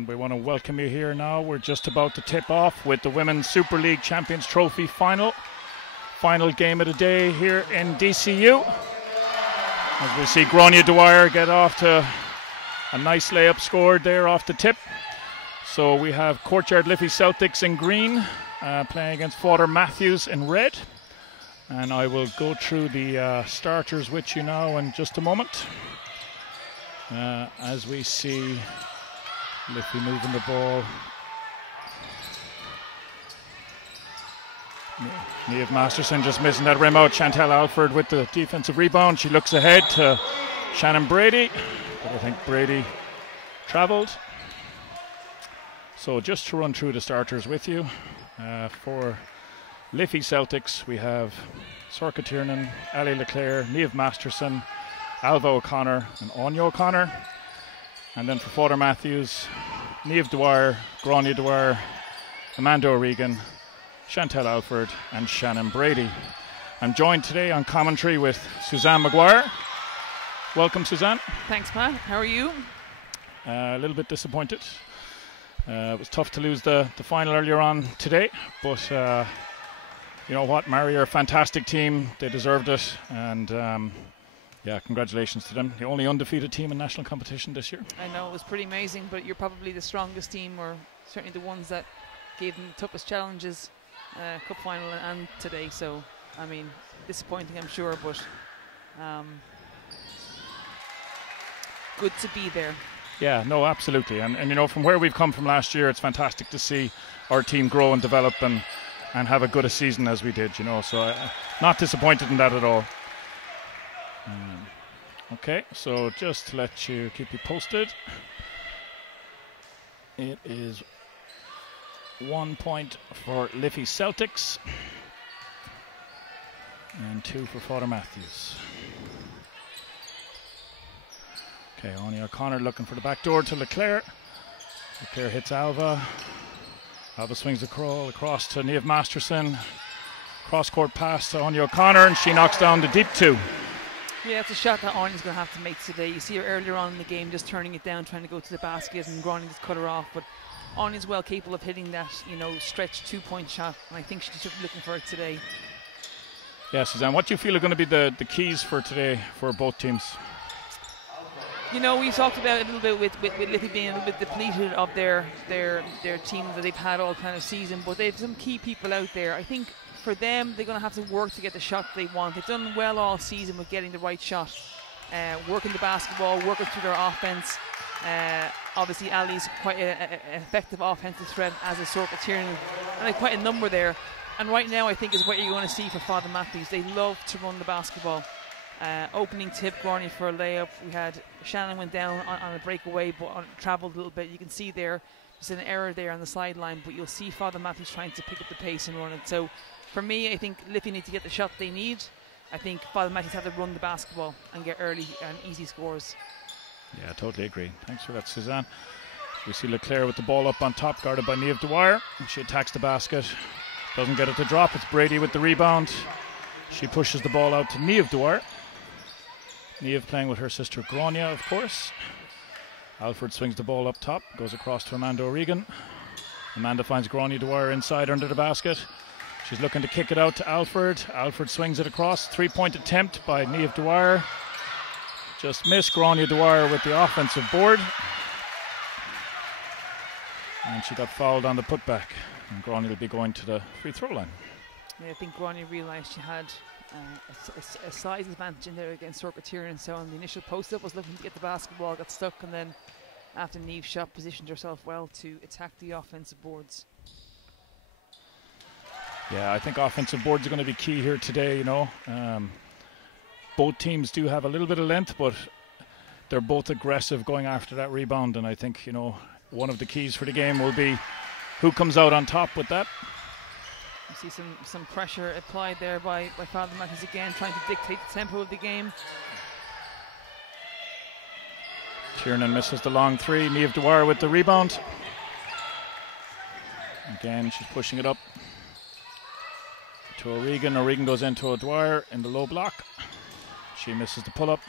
And we want to welcome you here now. We're just about to tip off with the Women's Super League Champions Trophy final. Final game of the day here in DCU. As we see Grania Dwyer get off to a nice layup scored there off the tip. So we have Courtyard Liffey Celtics in green playing against Father Mathews in red. And I will go through the starters with you now in just a moment. As we see Liffey moving the ball. Niamh Masterson just missing that rim out. Chantal Alford with the defensive rebound. She looks ahead to Shannon Brady, but I think Brady travelled. So just to run through the starters with you. For Liffey Celtics, we have Sorcha Tiernan, Ali Leclerc, Niamh Masterson, Alva O'Connor and Anya O'Connor. And then for Father Mathews, Niamh Dwyer, Grania Dwyer, Amanda O'Regan, Chantal Alford and Shannon Brady. I'm joined today on commentary with Suzanne Maguire. Welcome, Suzanne. Thanks, Pat. How are you? A little bit disappointed. It was tough to lose the final earlier on today, but you know what, Mary are a fantastic team. They deserved it, and yeah, congratulations to them. The only undefeated team in national competition this year. I know, it was pretty amazing, but you're probably the strongest team, or certainly the ones that gave them the toughest challenges, cup final and today. So, I mean, disappointing, I'm sure, but good to be there. Yeah, no, absolutely. And you know, from where we've come from last year, it's fantastic to see our team grow and develop and have a good a season as we did, you know. So not disappointed in that at all. Okay, so just to let you keep you posted, it is 1 point for Liffey Celtics and 2 for Father Mathews. Okay, Anya O'Connor looking for the back door to Leclerc. Leclerc hits Alva. Alva swings the crawl across to Niamh Masterson. Cross-court pass to Anya O'Connor, and she knocks down the deep two. Yeah, it's a shot that Anya's going to have to make today. You see her earlier on in the game just turning it down, trying to go to the basket, and Grania just cut her off. But Anya's well capable of hitting that, you know, stretch 2-point shot, and I think she's just looking for it today. Yeah, Suzanne, what do you feel are going to be the keys for today for both teams? You know, we talked about it a little bit with Liffey being a little bit depleted of their team that they've had all kind of season, but they have some key people out there. I think for them, they're going to have to work to get the shot they want. They've done well all season with getting the right shot, working the basketball, working through their offense. Obviously, Ali's quite an effective offensive threat, as is Sorcha Tiernan, and quite a number there. And right now, I think is what you're going to see for Father Mathews. They love to run the basketball. Opening tip, Grania for a layup. We had Shannon went down on a breakaway, but travelled a little bit. You can see there's an error there on the sideline, but you'll see Father Mathews trying to pick up the pace and run it. So for me, I think Liffey need to get the shot they need. I think Father Mathews have to run the basketball and get early and easy scores. Yeah, I totally agree. Thanks for that, Suzanne. We see Leclerc with the ball up on top, guarded by Niamh Dwyer. She attacks the basket. Doesn't get it to drop. It's Brady with the rebound. She pushes the ball out to Niamh Dwyer. Niamh playing with her sister Grania, of course. Alford swings the ball up top, goes across to Amanda O'Regan. Amanda finds Grania Dwyer inside under the basket. She's looking to kick it out to Alford. Alford swings it across. 3-point attempt by Niamh Dwyer. Just missed. Grania Dwyer with the offensive board. And she got fouled on the putback. And Grania will be going to the free throw line. Yeah, I think Grania realised she had a size advantage in there against Sorcha Tiernan. So on the initial post-up was looking to get the basketball, got stuck, and then after Niamh's shot positioned herself well to attack the offensive boards. Yeah, I think offensive boards are going to be key here today, you know. Both teams do have a little bit of length, but they're both aggressive going after that rebound, and I think, you know, one of the keys for the game will be who comes out on top with that. You see some pressure applied there by Father Mathews again, trying to dictate the tempo of the game. Tiernan misses the long three. Niamh Dwyer with the rebound. Again, she's pushing it up to O'Regan. O'Regan goes into O'Dwyer in the low block. She misses the pull-up.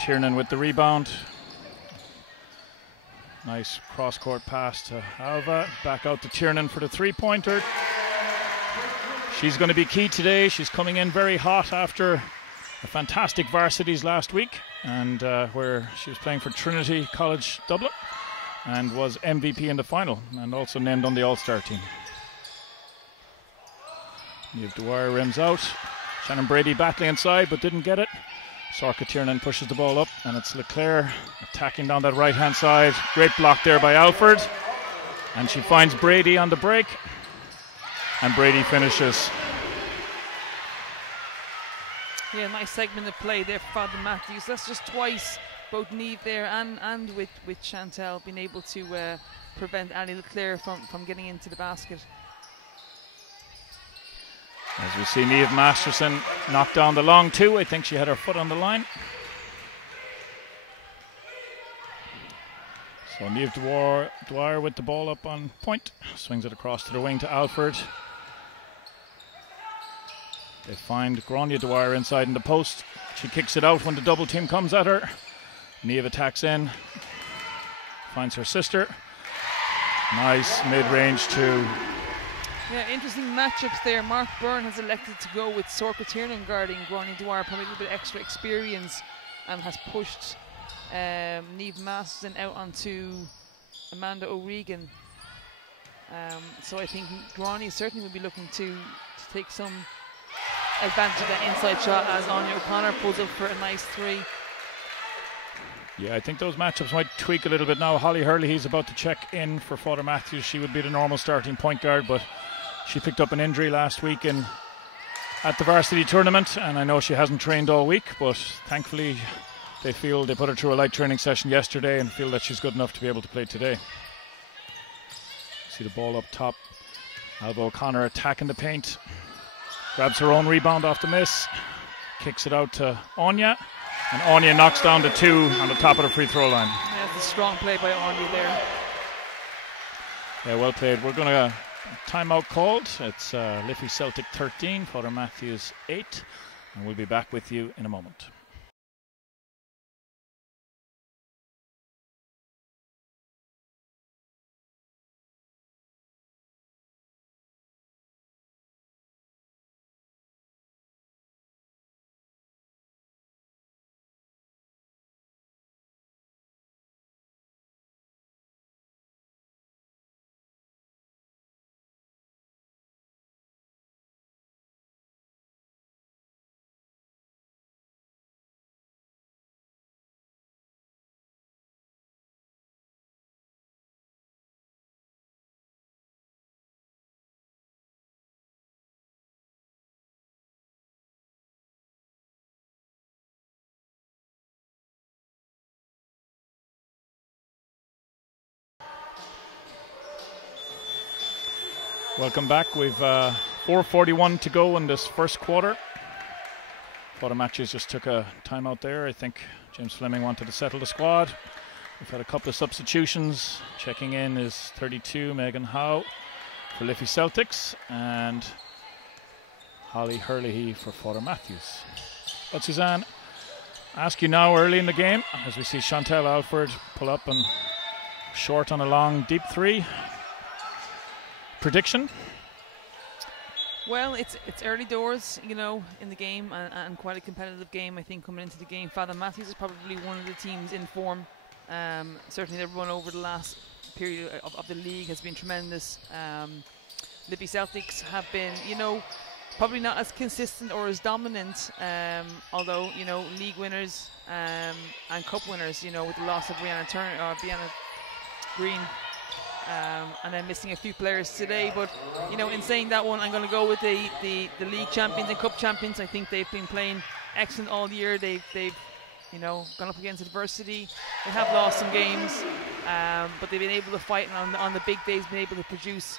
Tiernan with the rebound. Nice cross-court pass to Alva. Back out to Tiernan for the three-pointer. She's going to be key today. She's coming in very hot after a fantastic varsities last week, and where she was playing for Trinity College Dublin and was MVP in the final and also named on the All-Star team. Niamh Dwyer rims out. Shannon Brady battling inside but didn't get it. Sorka Tiernan pushes the ball up, and it's Leclerc attacking down that right hand side. Great block there by Alford, and she finds Brady on the break, and Brady finishes. Yeah, nice segment of play there for Father Mathews. That's just twice, both Niamh there and with Chantel being able to prevent Ali Leclerc from getting into the basket. As we see Niamh Masterson knock down the long two. I think she had her foot on the line. So Niamh Dwyer with the ball up on point. Swings it across to the wing to Alford. They find Grania Dwyer inside in the post. She kicks it out when the double team comes at her. Niamh attacks in. Finds her sister. Nice mid-range two. Yeah, interesting matchups there. Mark Byrne has elected to go with Sorka Tiernan guarding Grania Dwyer, probably a little bit extra experience, and has pushed Niamh Masterson out onto Amanda O'Regan. So I think Grania certainly will be looking to take some advantage of that inside shot as Anya O'Connor pulls up for a nice three. Yeah, I think those matchups might tweak a little bit now. Holly Hurley's about to check in for Father Mathews. She would be the normal starting point guard, but she picked up an injury last week at the varsity tournament, and I know she hasn't trained all week, but thankfully they feel they put her through a light training session yesterday and feel that she's good enough to be able to play today. See the ball up top. Alva O'Connor attacking the paint. Grabs her own rebound off the miss. Kicks it out to Anya. And Anya knocks down the two on the top of the free throw line. Yeah, it's a strong play by Anya there. Yeah, well played. We're going to timeout called. It's Liffey Celtic 13, Father Mathews 8. And we'll be back with you in a moment. Welcome back. We've 4:41 to go in this first quarter. Father Mathews just took a timeout there. I think James Fleming wanted to settle the squad. We've had a couple of substitutions. Checking in is 32, Megan Howe for Liffey Celtics, and Holly Hurley for Father Mathews. But Suzanne, ask you now early in the game, as we see Chantel Alford pull up and short on a long deep three. Prediction? Well, it's early doors, you know, in the game, and quite a competitive game, I think, coming into the game. Father Mathews is probably one of the teams in form. Certainly everyone over the last period of the league has been tremendous. Liffey Celtics have been, you know, probably not as consistent or as dominant, although, you know, league winners and cup winners, you know, with the loss of Brianna Green. And then missing a few players today, but you know, in saying that one, I'm going to go with the league champions and cup champions. I think they've been playing excellent all year. They've you know, gone up against adversity. They have lost some games, but they've been able to fight, and on the big days been able to produce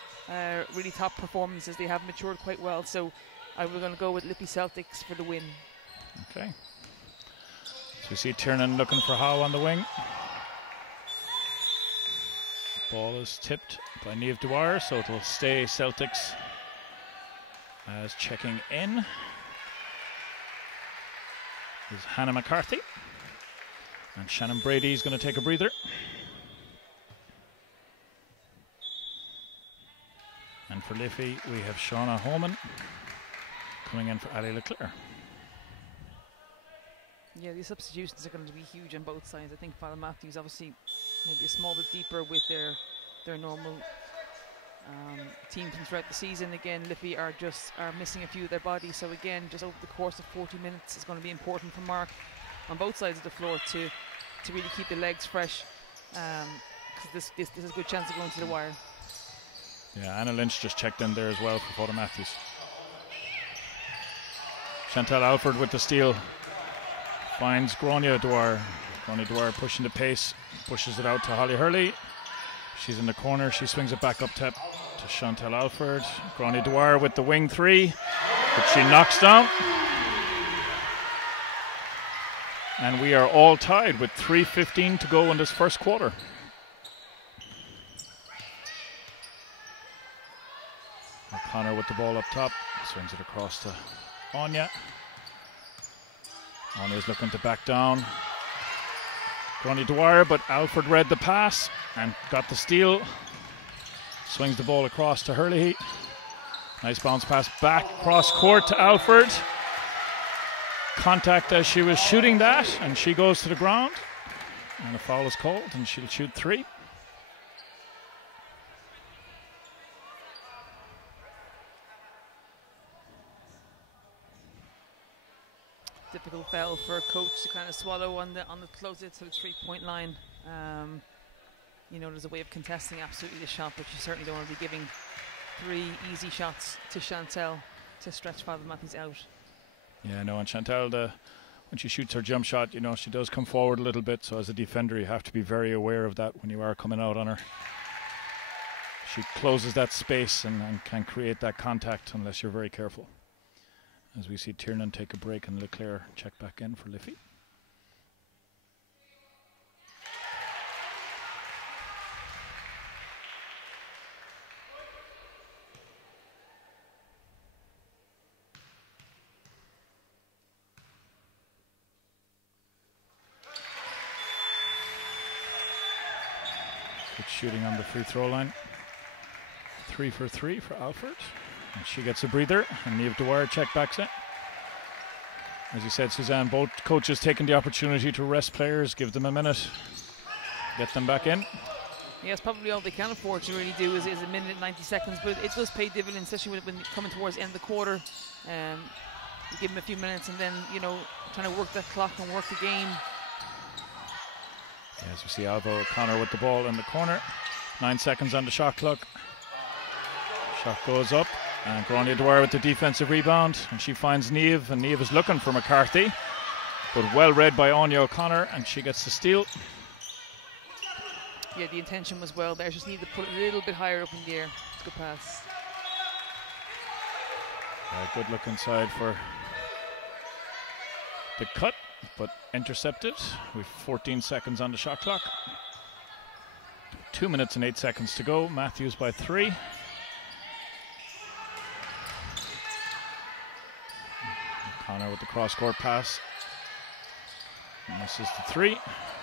really top performances. They have matured quite well, so we're going to go with Liffey Celtics for the win. Okay. So we see Tiernan looking for Howe on the wing. Ball is tipped by Niamh Dwyer, so it will stay Celtics as checking in is Hannah McCarthy. And Shannon Brady is going to take a breather. And for Liffey, we have Shauna Holman coming in for Ali Leclerc. Yeah, these substitutions are going to be huge on both sides. I think Father Mathews obviously maybe a small bit deeper with their normal team from throughout the season. Again, Liffey are missing a few of their bodies, so again, just over the course of 40 minutes is going to be important for Mark on both sides of the floor to really keep the legs fresh, because this is a good chance of going to the wire. Yeah, Anna Lynch just checked in there as well for Father Mathews. Chantal Alford with the steal. Finds Grania Dwyer. Grania Dwyer pushing the pace, pushes it out to Holly Hurley. She's in the corner, she swings it back up top to Chantal Alford. Grania Dwyer with the wing three, but she knocks down. And we are all tied with 3:15 to go in this first quarter. O'Connor with the ball up top, swings it across to Anya. Anya's looking to back down. Grania Dwyer, but Alford read the pass and got the steal. Swings the ball across to Hurley. Nice bounce pass back cross court to Alford. Contact as she was shooting that, and she goes to the ground. And a foul is called, and she'll shoot three. Difficult foul for a coach to kind of swallow on the closer to the 3-point line. You know, there's a way of contesting absolutely the shot, but you certainly don't want to be giving 3 easy shots to Chantal to stretch Father Mathews out. Yeah, no, and Chantal, when she shoots her jump shot, you know, she does come forward a little bit, so as a defender you have to be very aware of that when you are coming out on her. She closes that space and can create that contact unless you're very careful. As we see Tiernan take a break and Leclerc check back in for Liffey. Good shooting on the free throw line. 3 for 3 for Alford. And she gets a breather, and Niamh Dwyer check backs in. As you said, Suzanne, both coaches taking the opportunity to rest players, give them a minute, get them back in. Yes, probably all they can afford to really do is a minute and 90 seconds, but it does pay dividends, especially when coming towards the end of the quarter. You give them a few minutes and then, you know, trying to work that clock and work the game. Yeah, as we see Alva O'Connor with the ball in the corner. 9 seconds on the shot clock. Shot goes up. And Grania Dwyer with the defensive rebound, and she finds Niamh, and Niamh is looking for McCarthy, but well read by Anya O'Connor, and she gets the steal. Yeah, the intention was well there, just need to put it a little bit higher up in the air. It's a good pass. Good look inside for the cut, but intercepted with 14 seconds on the shot clock. 2 minutes and 8 seconds to go. Mathews by 3. O'Connor with the cross-court pass. Misses the 3.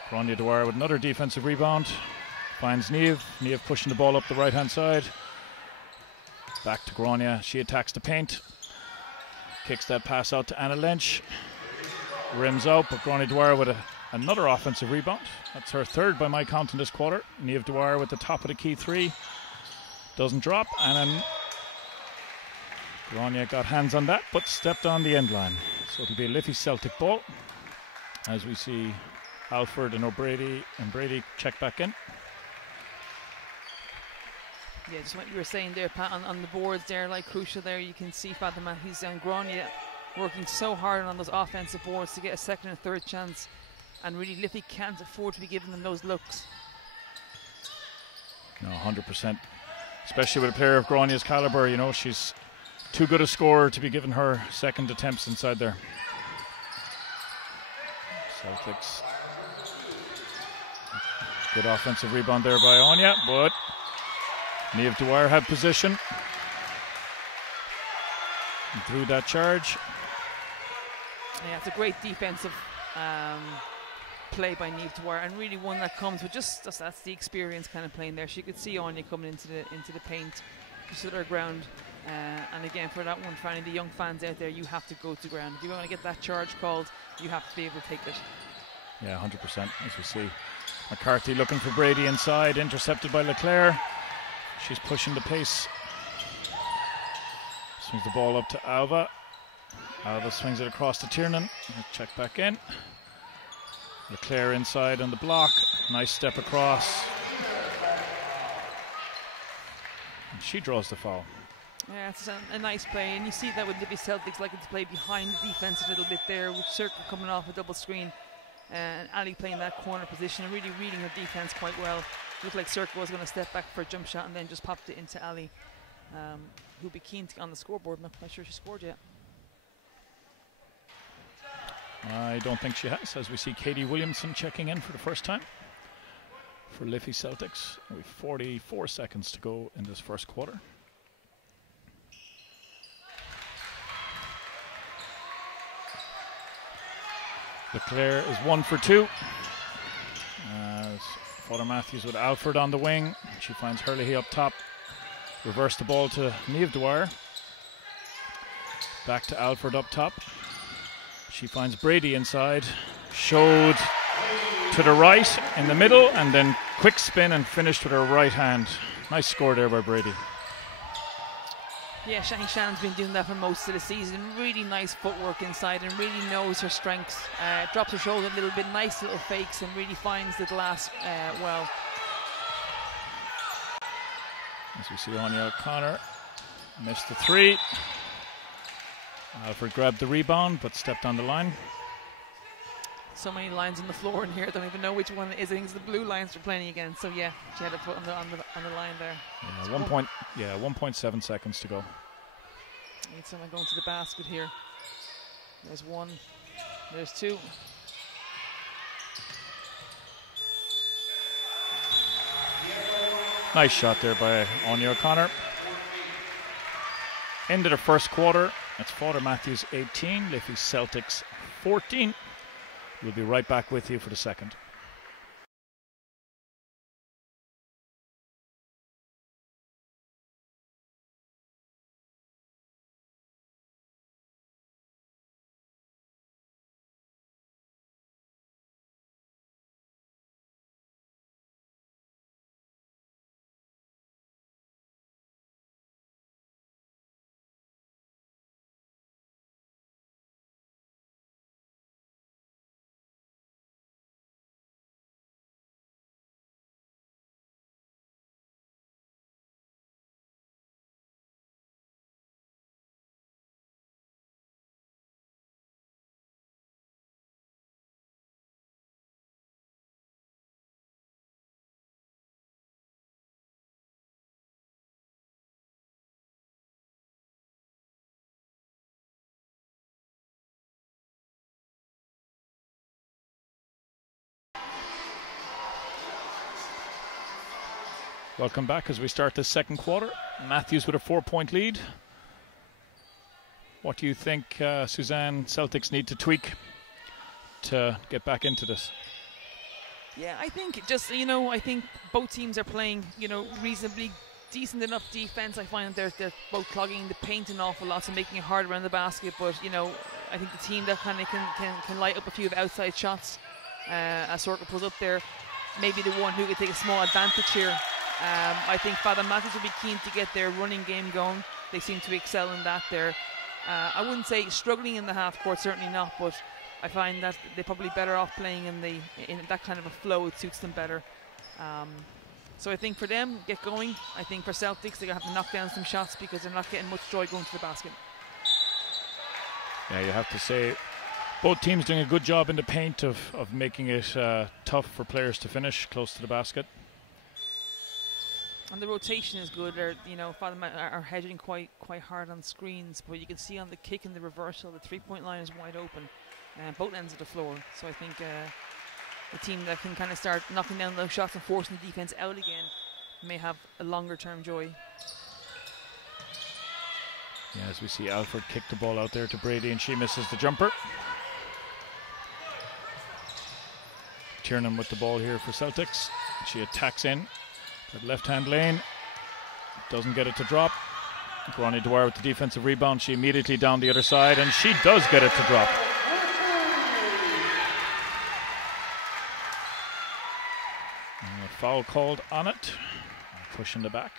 Grania Dwyer with another defensive rebound. Finds Niamh. Niamh pushing the ball up the right-hand side. Back to Grania. She attacks the paint. Kicks that pass out to Anna Lynch. Rims out, but Grania Dwyer with another offensive rebound. That's her 3rd by my count in this quarter. Niamh Dwyer with the top of the key 3. Doesn't drop, and then Grania got hands on that, but stepped on the end line. So it'll be a Liffey Celtic ball. As we see Alford and O'Brady and Brady check back in. Yeah, just what you were saying there, Pat, on the boards there, like crucial there. You can see Father Mathews and Grania working so hard on those offensive boards to get a second and third chance. And really, Liffey can't afford to be giving them those looks. No, 100%. Especially with a player of Grania's caliber, you know, she's too good a scorer to be giving her second attempts inside there. Celtics. Good offensive rebound there by Anya, but Niamh Dwyer had position and threw that charge. Yeah, it's a great defensive play by Niamh Dwyer, and really one that comes with just that's the experience kind of playing there. She could see Anya coming into the paint, just to their ground. And again, for that one, for any of the young fans out there, you have to go to ground. If you want to get that charge called, you have to be able to take it. Yeah, 100%, as we see. McCarthy looking for Brady inside, intercepted by Leclerc. She's pushing the pace. Swings the ball up to Alva. Alva swings it across to Tiernan. Check back in. Leclerc inside on the block. Nice step across. And she draws the foul. Yeah, it's a nice play, and you see that with Liffey Celtics liking to play behind the defence a little bit there, with Circle coming off a double screen, and Ali playing that corner position and really reading her defence quite well. Looked like Circle was going to step back for a jump shot and then just popped it into Ali, who'll be keen to get on the scoreboard. I'm not quite sure she scored yet. I don't think she has, as we see Katie Williamson checking in for the first time for Liffey Celtics. We have 44 seconds to go in this first quarter. Leclerc is 1 for 2. As Father Mathews with Alford on the wing. She finds Hurley up top. Reverse the ball to Niamh Dwyer. Back to Alford up top. She finds Brady inside. Showed to the right in the middle, and then quick spin and finished with her right hand. Nice score there by Brady. Yeah, Shani Shannon's been doing that for most of the season. Really nice footwork inside and really knows her strengths. Drops her shoulder a little bit, nice little fakes, and really finds the glass well. As we see Anya O'Connor missed the 3. Alfred grabbed the rebound but stepped on the line. So many lines on the floor in here, I don't even know which one it is. I think it's the blue lines they're playing against. So yeah, she had a foot on the line there. Yeah, 1.7 seconds to go. Need someone going to the basket here. There's 1, there's 2. Nice shot there by Anya O'Connor. End of the first quarter. It's Father Mathews 18, Liffey Celtics 14. We'll be right back with you for the second. Welcome back as we start this second quarter. Mathews with a 4-point lead. What do you think, Suzanne, Celtics need to tweak to get back into this? Yeah, I think just, I think both teams are playing, reasonably decent enough defense. I find that they're both clogging the paint an awful lot and making it harder around the basket. But, I think the team that kind of can light up a few of outside shots as Circle pulls up there, maybe the one who could take a small advantage here. I think Father Mathews will be keen to get their running game going. They seem to excel in that there. I wouldn't say struggling in the half court, certainly not, but I find that they're probably better off playing in that kind of a flow. It suits them better. So I think for them, get going. I think for Celtics, they're going to have to knock down some shots because they're not getting much joy going to the basket. Yeah, you have to say both teams doing a good job in the paint of making it tough for players to finish close to the basket. And the rotation is good. Father are hedging quite hard on screens, but you can see on the kick and the reversal, the 3-point line is wide open, both ends of the floor. So I think the team that can kind of start knocking down those shots and forcing the defense out again may have a longer-term joy. Yeah, as we see Alfred kick the ball out there to Brady, and she misses the jumper. Tiernan with the ball here for Celtics. She attacks in. That left-hand lane. Doesn't get it to drop. Gráinne Dwyer with the defensive rebound. She immediately down the other side, and she does get it to drop. And a foul called on it. Push in the back.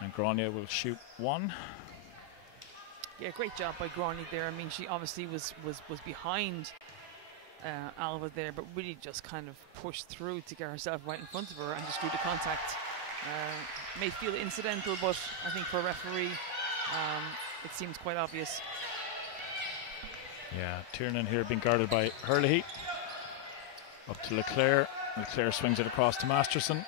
And Gráinne will shoot one. Yeah, great job by Gráinne there. I mean, she obviously was behind Alva there, but really just kind of pushed through to get herself right in front of her and just drew the contact. May feel incidental, but I think for a referee, it seems quite obvious. Yeah, Tiernan here being guarded by Herlihy. Up to Leclerc. Leclerc swings it across to Masterson.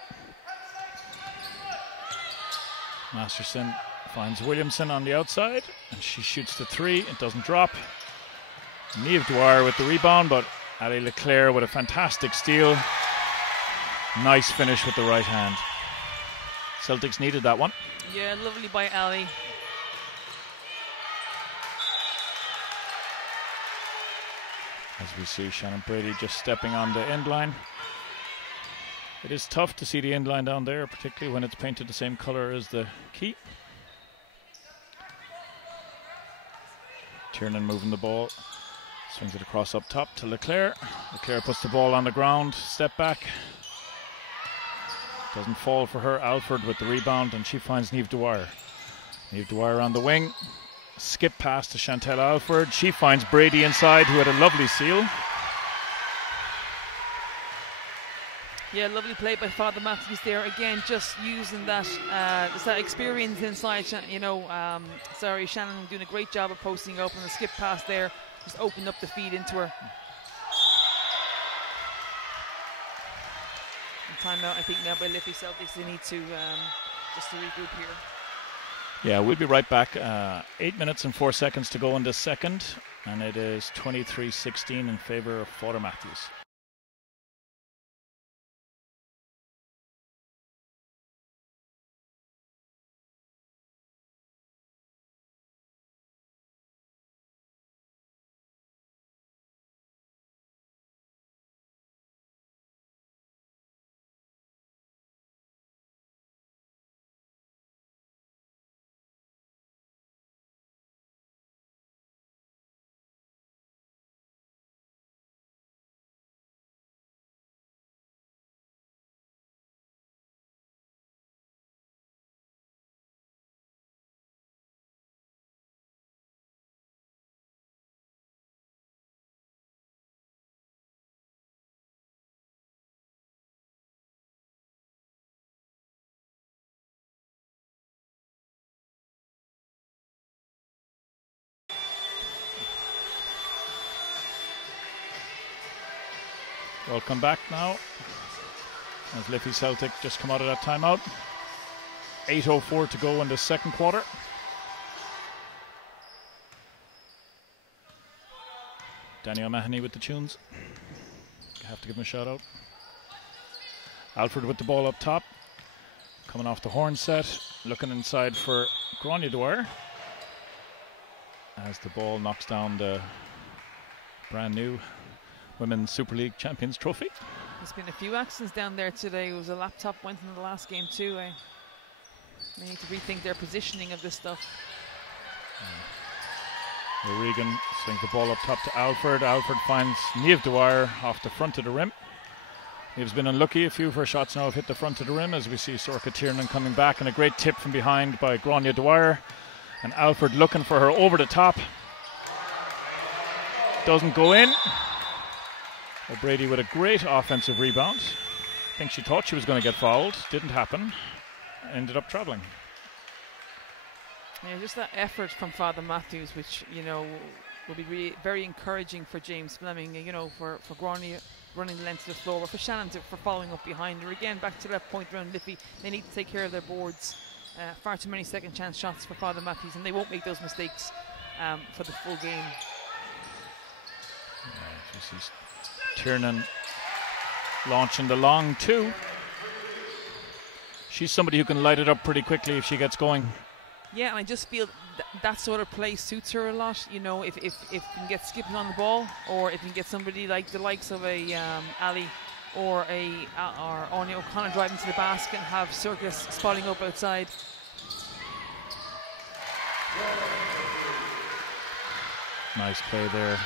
Masterson finds Williamson on the outside, and she shoots the three. It doesn't drop. Niamh Dwyer with the rebound, but Ali Leclerc with a fantastic steal. Nice finish with the right hand. Celtics needed that one. Yeah, lovely by Ali. As we see Shannon Brady just stepping on the end line. It is tough to see the end line down there, particularly when it's painted the same color as the key. Tiernan moving the ball. Swings it across up top to Leclerc. Leclerc puts the ball on the ground. Step back. Doesn't fall for her. Alford with the rebound, and she finds Niamh Dwyer. Niamh Dwyer on the wing. Skip pass to Chantel Alford. She finds Brady inside, who had a lovely seal. Yeah, lovely play by Father Mathews there. Again, just using that experience inside. Shannon doing a great job of posting up, and the skip pass there just opened up the feed into her. And timeout, I think, now by Liffey Celtics. They need to just to regroup here. Yeah, we'll be right back. 8 minutes and 4 seconds to go in this second, and it is 23-16 in favor of Father Mathews. Welcome back now, as Liffey Celtic just come out of that timeout. 8:04 to go in the second quarter. Danny O'Mahony with the tunes. I have to give him a shout out. Alfred with the ball up top, coming off the horn set, looking inside for Gráinne Dwyer, as the ball knocks down the brand new Women's Super League Champions Trophy. There's been a few accidents down there today. It was a laptop went in the last game too. They need to rethink their positioning of this stuff. O'Regan swings the ball up top to Alford. Alford finds Niamh Dwyer off the front of the rim. Niamh's been unlucky. A few of her shots now have hit the front of the rim, as we see Sorka Tiernan coming back, and a great tip from behind by Gráinne Dwyer. And Alford looking for her over the top. Doesn't go in. O'Brady with a great offensive rebound. I think she thought she was going to get fouled. Didn't happen. Ended up traveling. Yeah, just that effort from Father Mathews, which, will be very encouraging for James Fleming, for Gráinne running the length of the floor, or for Shannon for following up behind her. Again, back to that point around Liffey, they need to take care of their boards. Far too many second chance shots for Father Mathews, and they won't make those mistakes for the full game. Yeah, Tiernan launching the long two. She's somebody who can light it up pretty quickly if she gets going. Yeah, and I just feel that sort of play suits her a lot. If you can get skipping on the ball, or if you can get somebody like the likes of a Ali or Anya O'Connor driving to the basket and have Circus spotting up outside, Nice play there.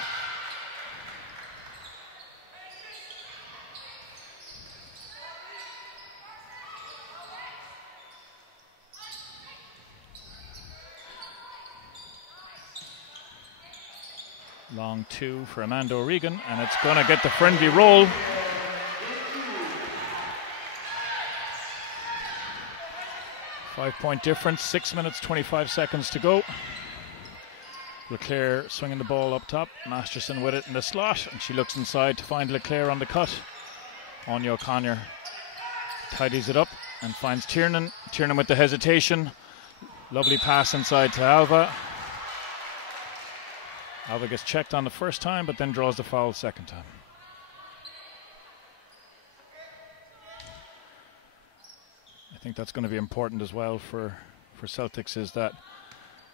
Long 2 for Amanda O'Regan, and it's going to get the friendly roll. Five-point difference, 6 minutes, 25 seconds to go. Leclerc swinging the ball up top. Masterson with it in the slot, and she looks inside to find Leclerc on the cut. Anya O'Connor tidies it up and finds Tiernan. Tiernan with the hesitation. Lovely pass inside to Alva. Alva gets checked on the first time, but then draws the foul second time. I think that's going to be important as well for Celtics, is that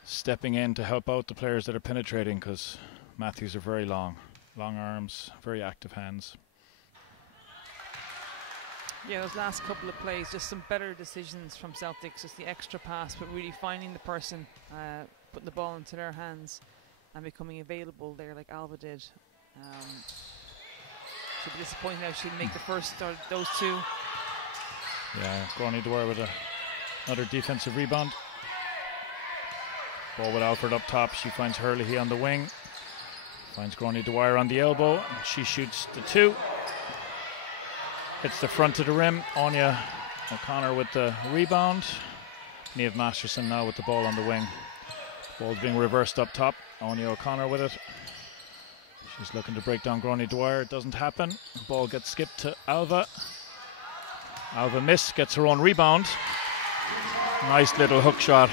stepping in to help out the players that are penetrating, because Mathews are very long arms, very active hands. Yeah, those last couple of plays, just some better decisions from Celtics, just the extra pass, but really finding the person, putting the ball into their hands and becoming available there like Alva did. She'll be disappointed now she didn't make the first, or those two. Yeah, Gráinne Dwyer with another defensive rebound. Ball with Alford up top. She finds Hurley on the wing. Finds Gráinne Dwyer on the elbow. She shoots the 2. Hits the front of the rim. Anya O'Connor with the rebound. Niamh Masterson now with the ball on the wing. Ball's being reversed up top. Anya O'Connor with it. She's looking to break down Gráinne Dwyer. It doesn't happen. The ball gets skipped to Alva. Alva missed, gets her own rebound. Nice little hook shot.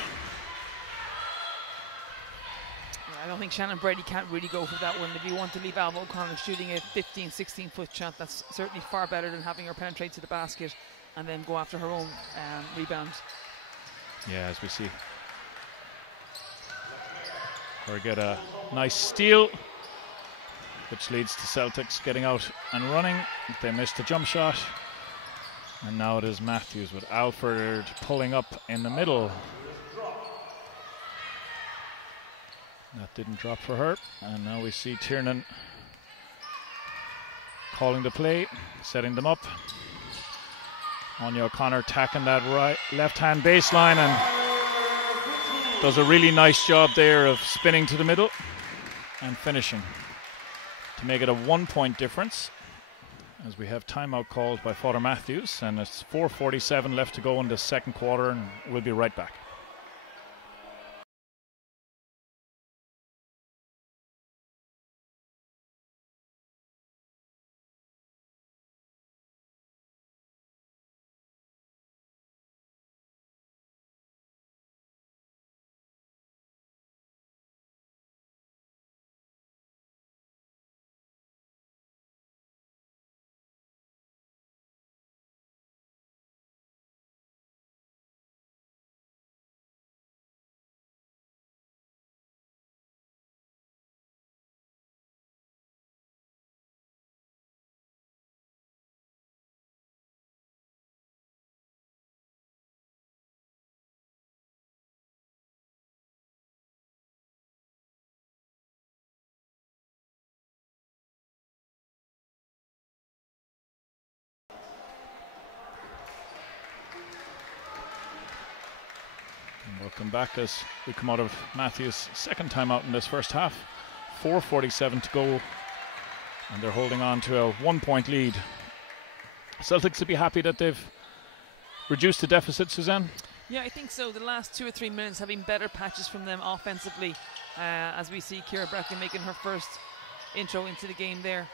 I don't think Shannon Brady can't really go for that one. If you want to leave Alva O'Connor shooting a 15, 16-foot shot, that's certainly far better than having her penetrate to the basket and then go after her own rebound. Yeah, as we see her get a nice steal, which leads to Celtics getting out and running. They missed the jump shot. And now it is Mathews with Alford pulling up in the middle. That didn't drop for her. And now we see Tiernan calling the play, setting them up. Anya O'Connor tacking that left-hand baseline and does a really nice job there of spinning to the middle and finishing to make it a 1-point difference, as we have timeout called by Father Mathews, and it's 4:47 left to go in the second quarter, and we'll be right back. Welcome back as we come out of Mathews' second time out in this first half. 4:47 to go, and they're holding on to a 1-point lead. Celtics will be happy that they've reduced the deficit, Suzanne? Yeah, I think so. The last 2 or 3 minutes having better patches from them offensively, as we see Ciara Bracken making her first intro into the game there.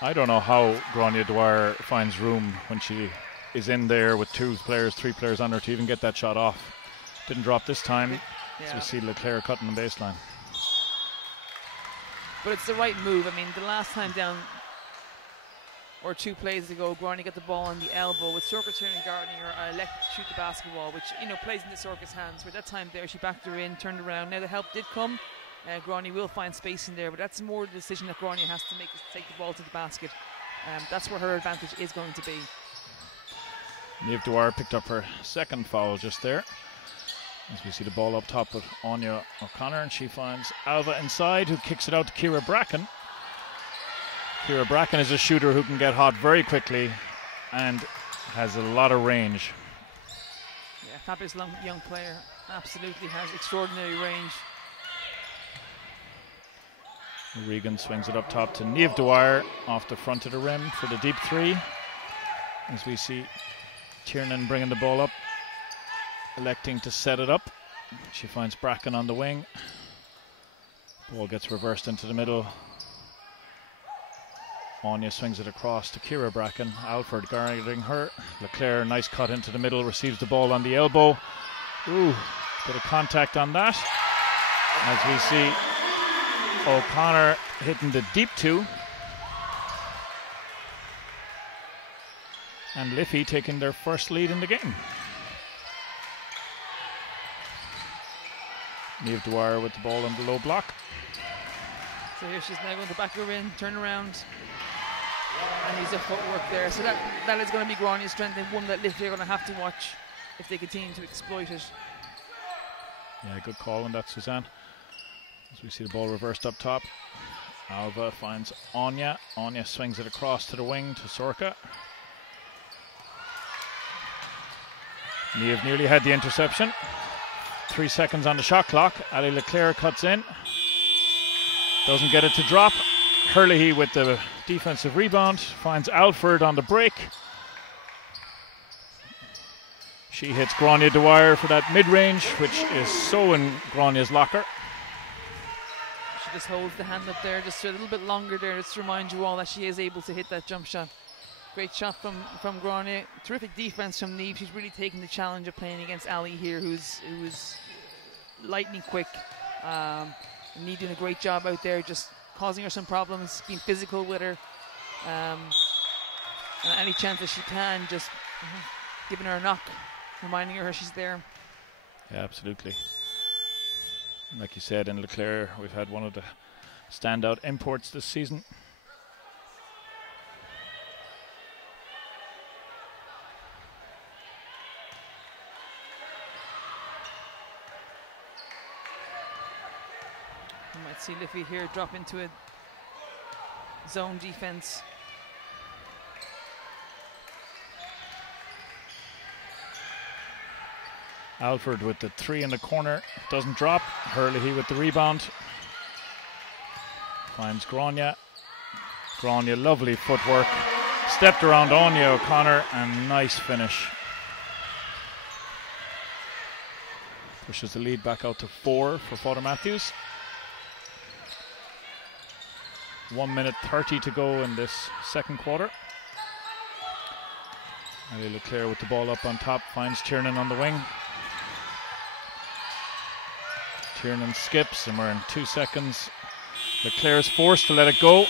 I don't know how Gráinne Dwyer finds room when she is in there with 2 players, 3 players on her to even get that shot off. Didn't drop this time, as we see Leclerc cutting the baseline. But it's the right move. I mean, the last time down, or 2 plays ago, Gráinne got the ball on the elbow with Sorka turning Gardner elected to shoot the basketball, which, you know, plays into Sorka's hands. For that time there, she backed her in, turned around. Now the help did come. Gráinne will find space in there, but that's more the decision that Gráinne has to make, is to take the ball to the basket. That's where her advantage is going to be. Niamh Dwyer picked up her second foul just there. As we see the ball up top with Anya O'Connor, and she finds Alva inside, who kicks it out to Ciara Bracken. Ciara Bracken is a shooter who can get hot very quickly and has a lot of range. Yeah, fabulous young player. Absolutely has extraordinary range. Regan swings it up top to Niamh Dwyer off the front of the rim for the deep three. As we see Tiernan bringing the ball up, electing to set it up. She finds Bracken on the wing. Ball gets reversed into the middle. Anya swings it across to Ciara Bracken. Alford guarding her. Leclerc, nice cut into the middle, receives the ball on the elbow. Ooh, bit of contact on that. As we see O'Connor hitting the deep two. And Liffey taking their first lead in the game. Niamh Dwyer with the ball on the low block. So here she's now going to back her in, turn around, and use her footwork there. So that is going to be Grania's strength, and one that Liffey are going to have to watch if they continue to exploit it. Yeah, good call on that, Suzanne. As we see the ball reversed up top. Alva finds Anya. Anya swings it across to the wing to Sorka. Niamh nearly had the interception. 3 seconds on the shot clock. Ali Leclerc cuts in. Doesn't get it to drop. Herlihy with the defensive rebound. Finds Alford on the break. She hits Grania Dwyer for that mid-range, which is so in Grania's locker. She just holds the hand up there just a little bit longer there, just to remind you all that she is able to hit that jump shot. Great shot from Grania. Terrific defense from Niamh. She's really taking the challenge of playing against Ali here, who's lightning quick. Niamh doing a great job out there, just causing her some problems, being physical with her. And any chance that she can, just giving her a knock, reminding her she's there. Yeah, absolutely. Like you said, in Leclerc, we've had one of the standout imports this season. You might see Liffey here drop into a zone defense. Alford with the three in the corner, doesn't drop. Herlihy with the rebound. Finds Grania. Grania, lovely footwork. Stepped around Anya O'Connor and nice finish. Pushes the lead back out to 4 for Father Mathews. 1 minute 30 to go in this second quarter. Ali Leclerc with the ball up on top, finds Tiernan on the wing. Tiernan skips and we're in 2 seconds. Leclerc is forced to let it go.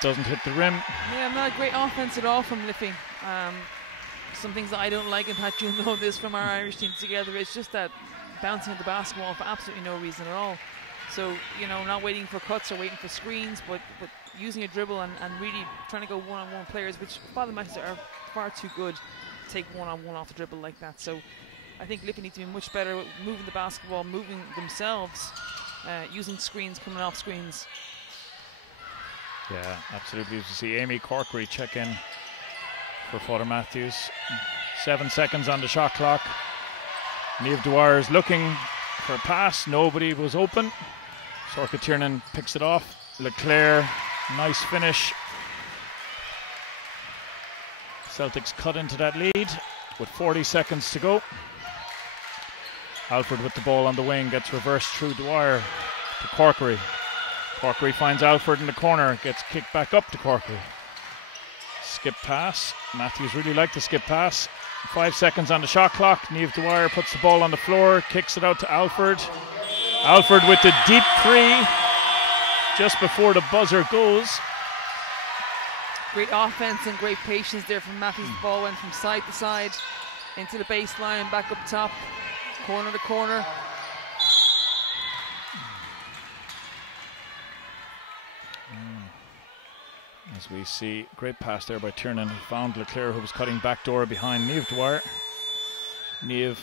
Doesn't hit the rim. Yeah, not a great offense at all from Liffey. Some things that I don't like, and Pat, you know this from our Irish team together, it's just that bouncing at the basketball for absolutely no reason at all. So, you know, not waiting for cuts or waiting for screens, but using a dribble and really trying to go one-on-one players, which Father Mathews are far too good to take one-on-one off the dribble like that. So I think Liffey need to be much better at moving the basketball, moving themselves, using screens, coming off screens. Yeah, absolutely. As you see Amy Corkery check in for Father Mathews. 7 seconds on the shot clock. Niamh Dwyer is looking for a pass. Nobody was open. Sorka Tiernan picks it off. Leclerc, nice finish. Celtics cut into that lead with 40 seconds to go. Alford with the ball on the wing, gets reversed through Dwyer to Corkery. Corkery finds Alford in the corner, gets kicked back up to Corkery. Skip pass. Mathews really liked the skip pass. 5 seconds on the shot clock. Niamh Dwyer puts the ball on the floor, kicks it out to Alford. Alford with the deep three just before the buzzer goes. Great offense and great patience there from Mathews. The ball went from side to side into the baseline, back up top, corner to corner. As we see, great pass there by Tiernan, who found Leclerc, who was cutting backdoor behind Niamh Dwyer. Niamh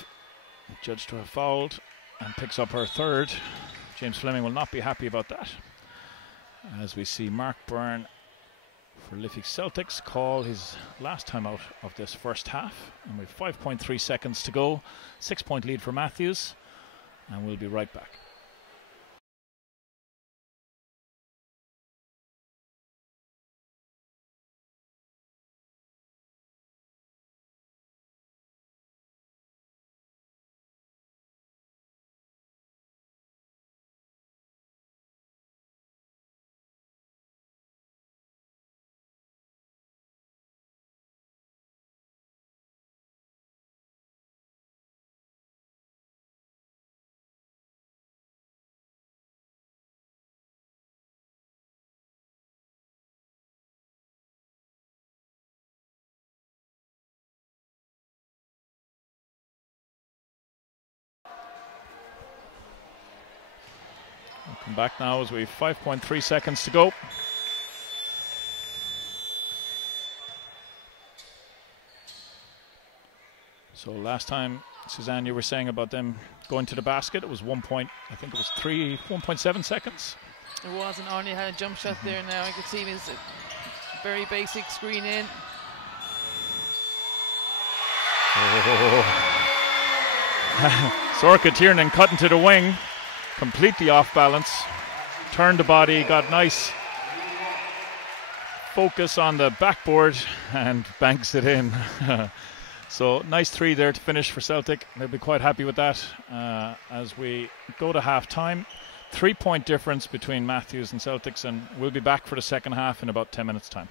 judged to have fouled and picks up her third. James Fleming will not be happy about that. As we see Mark Byrne for Liffey Celtics call his last time out of this first half. And we have 5.3 seconds to go. 6-point lead for Mathews. And we'll be right back. We'll come back now as we have 5.3 seconds to go. So last time, Suzanne, you were saying about them going to the basket, it was 1.7 seconds. It was, and Arnie had a jump shot there now. I could see his very basic screen in. Sorka Tiernan cutting to the wing, completely off balance, turned the body, got nice focus on the backboard and banks it in. So nice three there to finish for Celtic. They'll be quite happy with that as we go to half time. 3-point difference between Mathews and Celtics, and we'll be back for the second half in about 10 minutes time.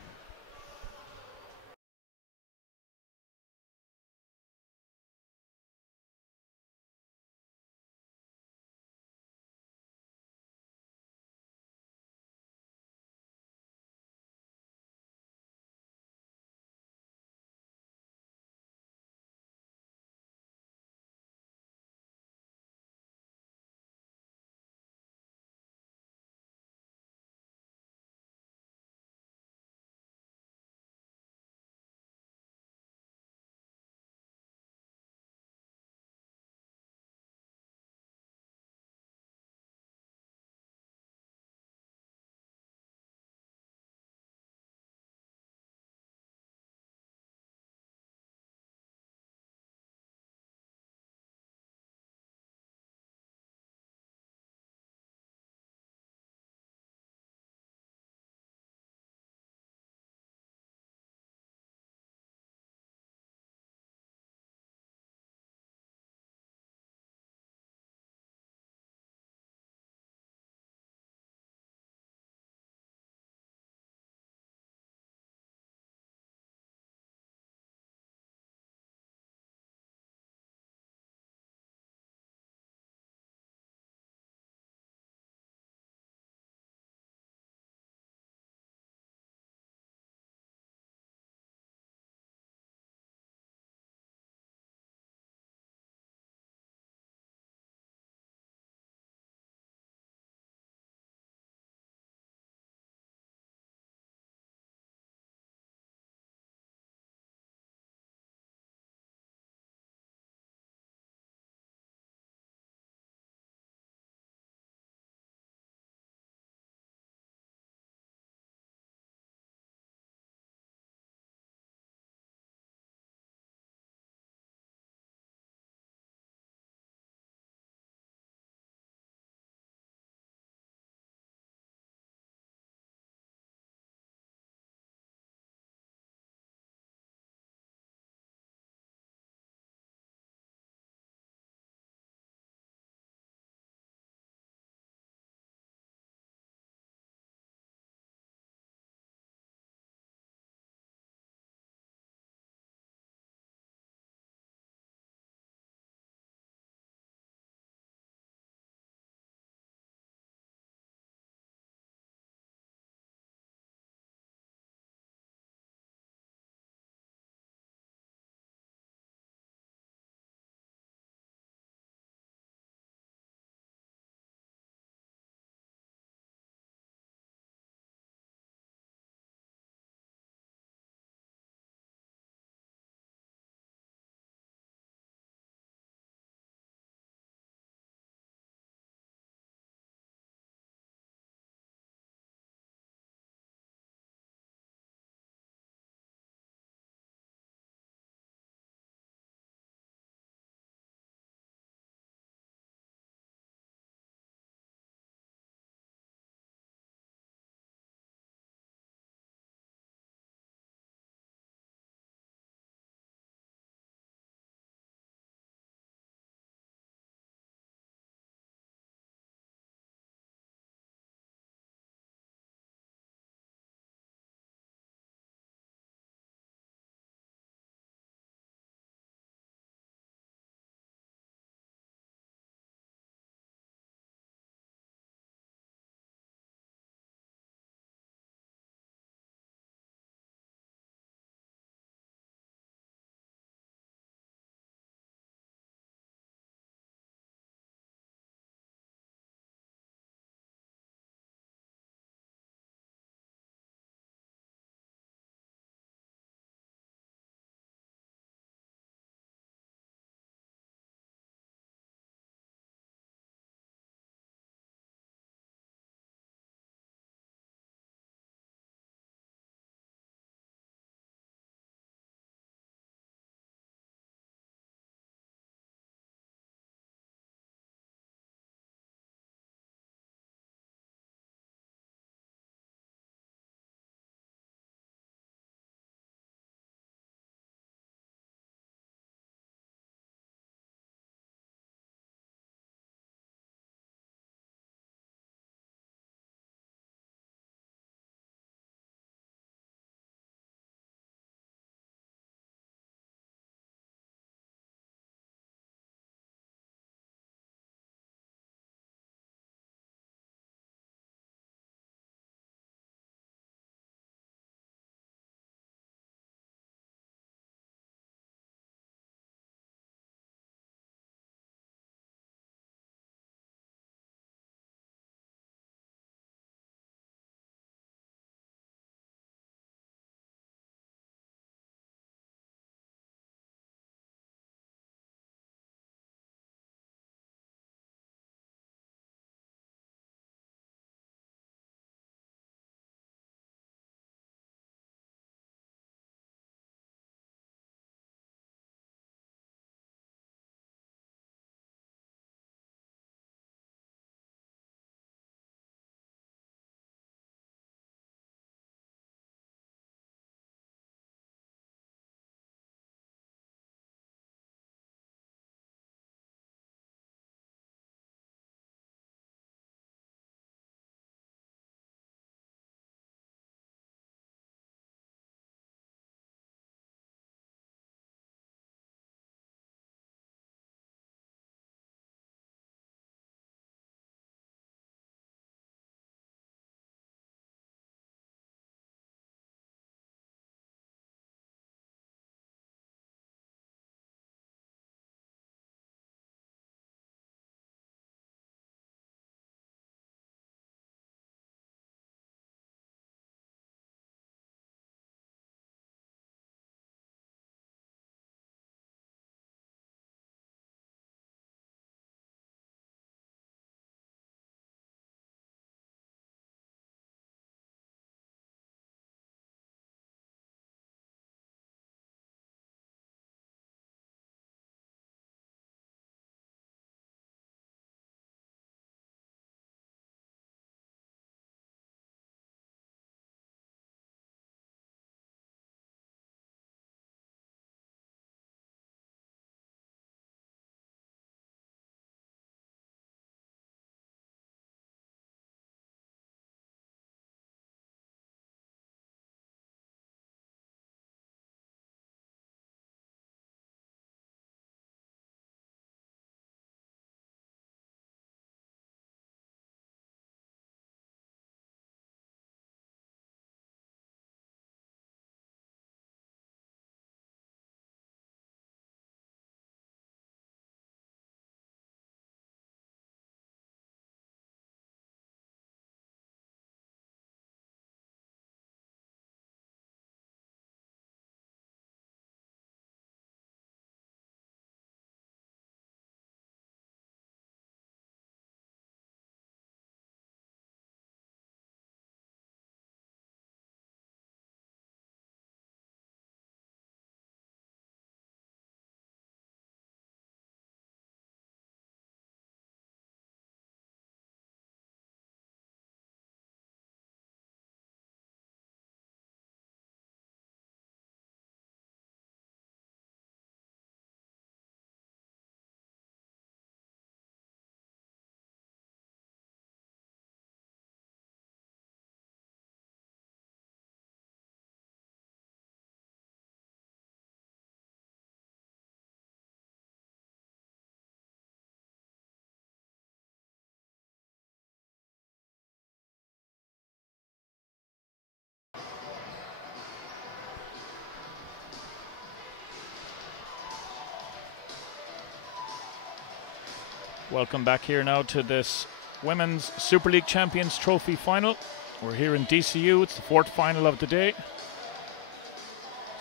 Welcome back here now to this Women's Super League Champions Trophy final. We're here in DCU. It's the fourth final of the day.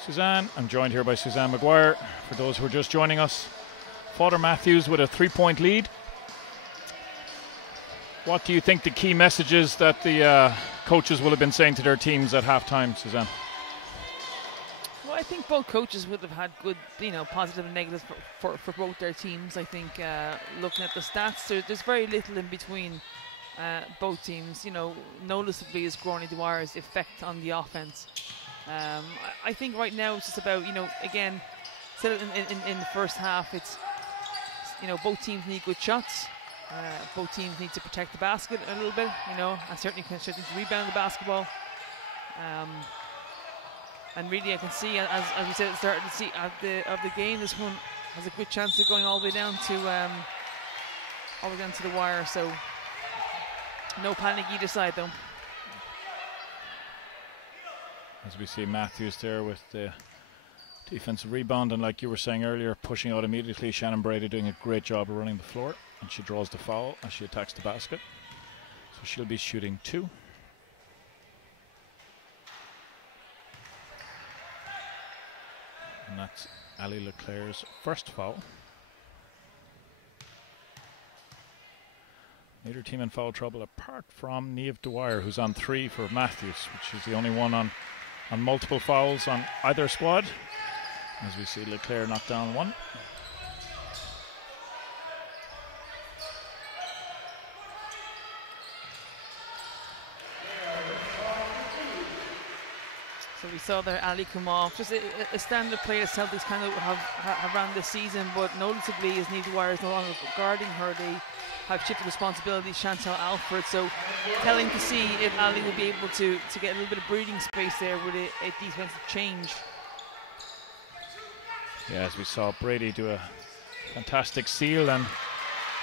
Suzanne, I'm joined here by Suzanne Maguire. For those who are just joining us, Father Mathews with a 3-point lead. What do you think the key messages that the coaches will have been saying to their teams at halftime, Suzanne? Well, I think both coaches would have had good, positive and negative for both their teams. I think looking at the stats, there's very little in between both teams. Noticeably is Gráinne Dwyer's effect on the offense. I think right now it's just about, again, still in the first half, it's, both teams need good shots. Both teams need to protect the basket a little bit, and certainly to rebound the basketball. And really, I can see, as we said at the start of the game, this one has a good chance of going all the way down to the wire. So no panic either side, though. As we see Mathews there with the defensive rebound, and like you were saying earlier, pushing out immediately. Shannon Brady doing a great job of running the floor, and she draws the foul as she attacks the basket. So she'll be shooting 2. And that's Ali Leclerc's first foul. Neither team in foul trouble apart from Niamh Dwyer, who's on 3 for Mathews, which is the only one on multiple fouls on either squad. As we see Leclerc knock down 1. So we saw there Ali come off. Just a standard play that Celtics kind of have ran this season, but noticeably as Niamh Dwyer is no longer guarding her, they have shifted responsibility to Chantal Alford. So telling to see if Ali will be able to get a little bit of breathing space there with a defensive change. Yeah, as we saw Brady do a fantastic steal, and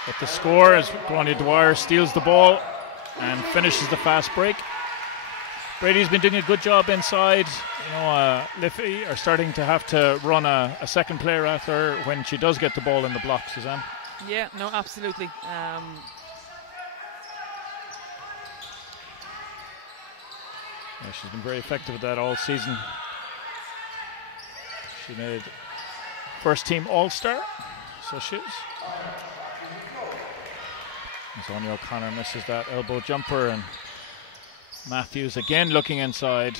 at the score as Gráinne Dwyer steals the ball and finishes the fast break. Brady's been doing a good job inside. Liffey are starting to have to run a second player at her when she does get the ball in the block, Suzanne. Yeah, no, absolutely. Yeah, she's been very effective at that all season. She made first team All-Star, so she is. As Anya O'Connor misses that elbow jumper, and Mathews again looking inside.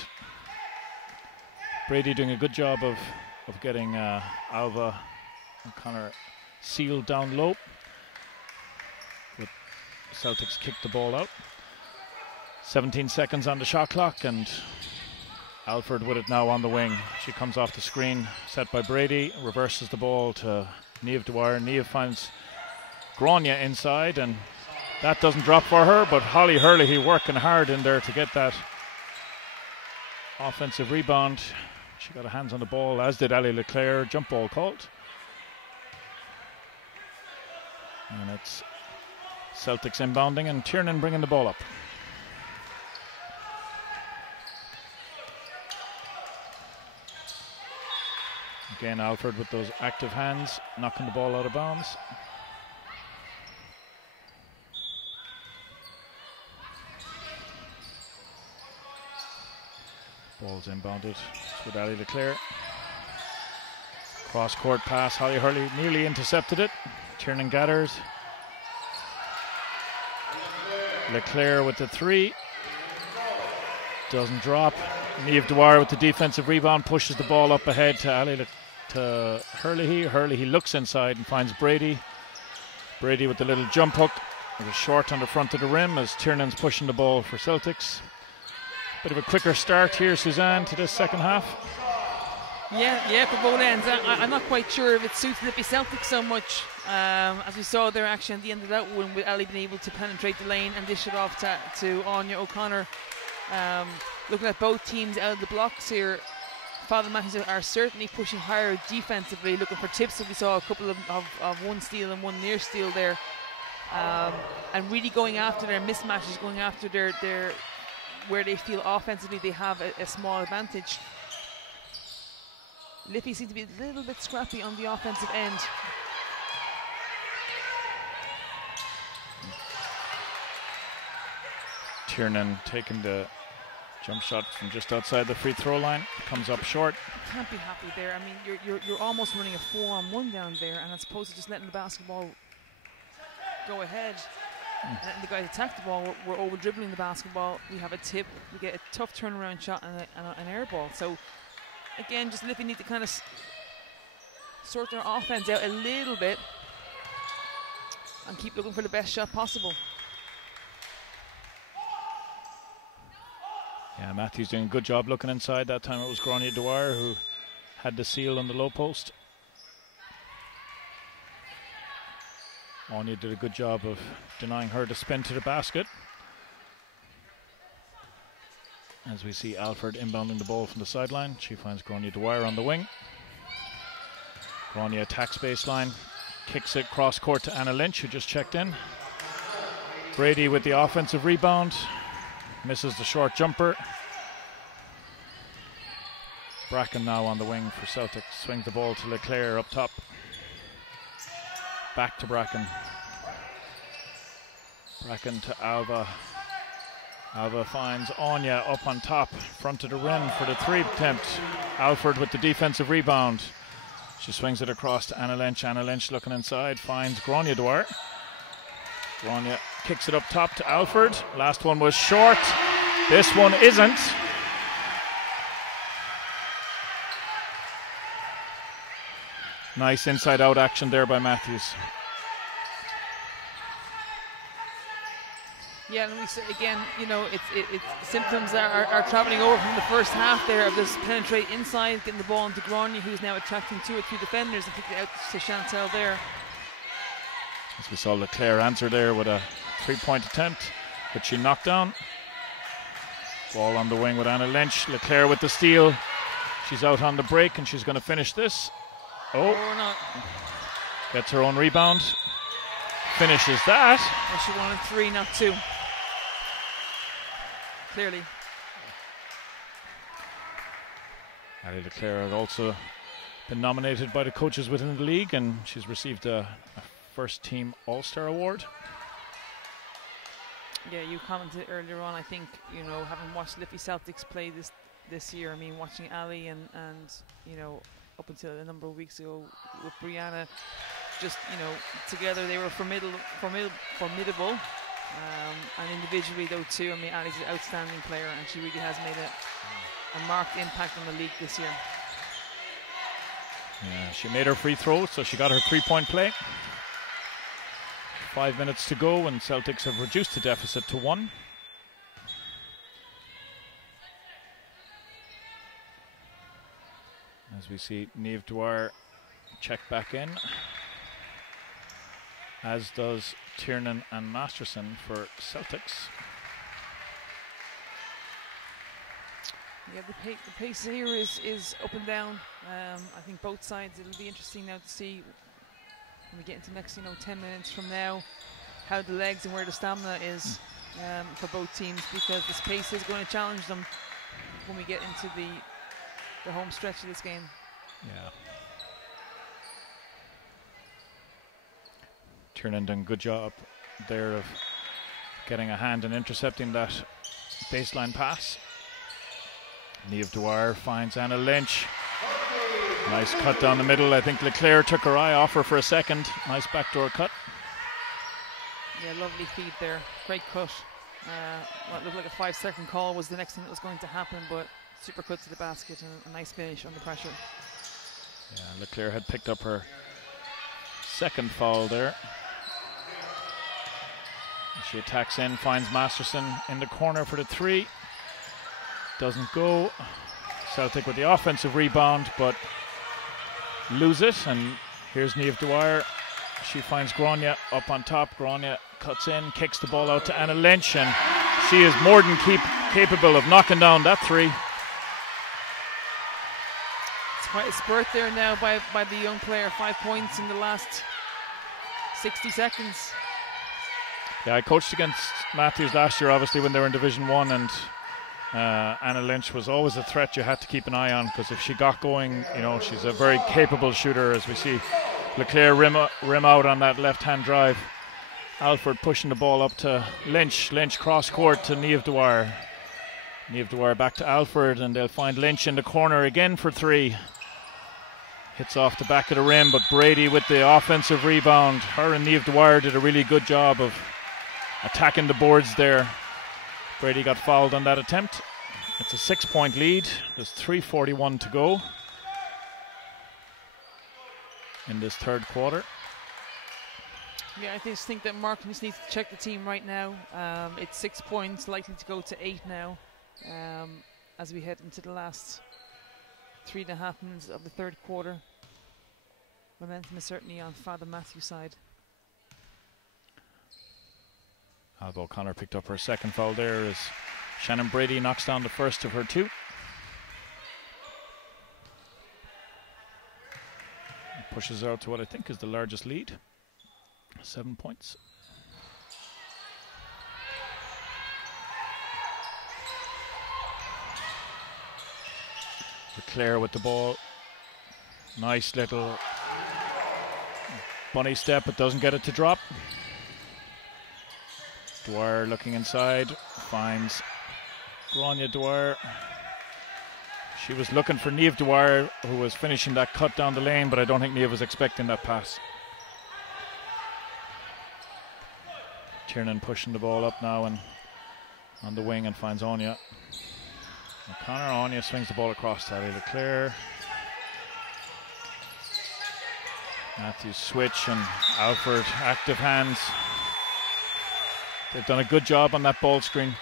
Brady doing a good job of getting Alva O'Connor sealed down low. But Celtics kick the ball out. 17 seconds on the shot clock, and Alford with it now on the wing. She comes off the screen, set by Brady, reverses the ball to Niamh Dwyer. Niamh finds Gráinne inside, and that doesn't drop for her, but Holly Hurley working hard in there to get that offensive rebound. She got her hands on the ball, as did Ali Leclerc. Jump ball called. And it's Celtics inbounding and Tiernan bringing the ball up. Again, Alford with those active hands, knocking the ball out of bounds. Ball's inbounded with Ali Leclerc. Cross court pass, Holly Hurley nearly intercepted it. Tiernan gathers. Leclerc with the 3. Doesn't drop. Niamh Dwyer with the defensive rebound, pushes the ball up ahead to Hurley. Hurley looks inside and finds Brady. Brady with the little jump hook. It was short on the front of the rim as Tiernan's pushing the ball for Celtics. Bit of a quicker start here, Suzanne, to this second half. Yeah, for both ends. I'm not quite sure if it suits Liffey Celtics so much. As we saw their action at the end of that one, with Ali being able to penetrate the lane and dish it off to Anya O'Connor. Looking at both teams out of the blocks here, Father Mathews are certainly pushing higher defensively, looking for tips. So we saw a couple of one steal and one near steal there. And really going after their mismatches, going after their where they feel offensively they have a small advantage. Liffey seems to be a little bit scrappy on the offensive end. Tiernan taking the jump shot from just outside the free throw line. Comes up short. Can't be happy there. I mean, you're almost running a 4-on-1 down there, and as opposed to just letting the basketball go ahead, and letting the guys attack the ball, we're over dribbling the basketball. We have a tip. We get a tough turnaround shot and an air ball. So again, just Liffey need to kind of sort their offense out a little bit and keep looking for the best shot possible. Yeah, Mathews doing a good job looking inside. That time it was Grania Dwyer who had the seal on the low post. Anya did a good job of denying her to spin to the basket. As we see Alford inbounding the ball from the sideline. She finds Grania Dwyer on the wing. Grania attacks baseline. Kicks it cross court to Anna Lynch, who just checked in. Brady with the offensive rebound. Misses the short jumper. Bracken now on the wing for Celtic. Swings the ball to Leclerc up top. Back to Bracken. Bracken to Alva. Alva finds Anya up on top. Front of the rim for the three attempt. Alford with the defensive rebound. She swings it across to Anna Lynch. Anna Lynch looking inside. Finds Grania Dwyer. Grania kicks it up top to Alford. Last one was short. This one isn't. Nice inside-out action there by Mathews. Yeah, and we say again, you know, it's symptoms are travelling over from the first half there of this penetrate inside, getting the ball into Grania, who's now attracting 2 or 3 defenders and kicking it out to Chantel there. As we saw Leclerc answer there with a 3-point attempt, which she knocked down. Ball on the wing with Anna Lynch. Leclerc with the steal. She's out on the break and she's going to finish this. Oh, not. Gets her own rebound. Finishes that. Well, she wanted 3, not 2. Clearly. Ali Leclerc had also been nominated by the coaches within the league, and she's received a first team All-Star award. Yeah, you commented earlier on, I think, you know, having watched Liffey Celtics play this year, I mean, watching Ali and you know, up until a number of weeks ago with Brianna, just, you know, together they were formidable. And individually though too, I mean, Ali's an outstanding player and she really has made a marked impact on the league this year. Yeah, she made her free throw, so she got her 3-point play. 5 minutes to go and Celtics have reduced the deficit to 1. As we see Niamh Dwyer check back in, as does Tiernan and Masterson for Celtics. Yeah, the pace here is up and down. I think both sides, it'll be interesting now to see when we get into next, you know, 10 minutes from now, how the legs and where the stamina is for both teams, because this pace is going to challenge them when we get into the home stretch of this game. Yeah. Tiernan done a good job there of getting a hand and intercepting that baseline pass. Niamh Dwyer finds Anna Lynch. Nice cut down the middle. I think Leclerc took her eye off her for a second. Nice backdoor cut. Yeah, lovely feed there. Great cut. What looked like a 5-second call was the next thing that was going to happen, but super cut to the basket and a nice finish under pressure. Yeah, Leclerc had picked up her second foul there. She attacks in, finds Masterson in the corner for the 3. Doesn't go. Celtic with the offensive rebound, but lose it. And here's Niamh Dwyer. She finds Grania up on top. Grania cuts in, kicks the ball out to Anna Lynch, and she is more than capable of knocking down that 3. It's quite a spurt there now by the young player. 5 points in the last 60 seconds. Yeah, I coached against Mathews last year, obviously, when they were in Division 1, and Anna Lynch was always a threat you had to keep an eye on, because if she got going, you know, she's a very capable shooter, as we see Leclerc rim out on that left-hand drive. Alford pushing the ball up to Lynch. Lynch cross court to Niamh Dwyer. Niamh Dwyer back to Alford, and they'll find Lynch in the corner again for 3. Hits off the back of the rim, but Brady with the offensive rebound. Her and Niamh Dwyer did a really good job of attacking the boards there. Brady got fouled on that attempt. It's a 6-point lead. There's 3:41 to go in this third quarter. Yeah, I just think that Mark just needs to check the team right now. It's 6 points, likely to go to 8 now, as we head into the last 3.5 minutes of the third quarter. Momentum is certainly on Father Mathews' side. Alba O'Connor picked up her second foul there as Shannon Brady knocks down the first of her 2. Pushes her out to what I think is the largest lead. 7 points. Leclerc with the ball. Nice little bunny step, but doesn't get it to drop. Dwyer looking inside, finds Grania Dwyer. She was looking for Niamh Dwyer, who was finishing that cut down the lane, but I don't think Niamh was expecting that pass. Tiernan pushing the ball up now and on the wing and finds Anya. O'Connor, Anya swings the ball across to Ali Leclerc. Mathews switch and Alford active hands. They've done a good job on that ball screen.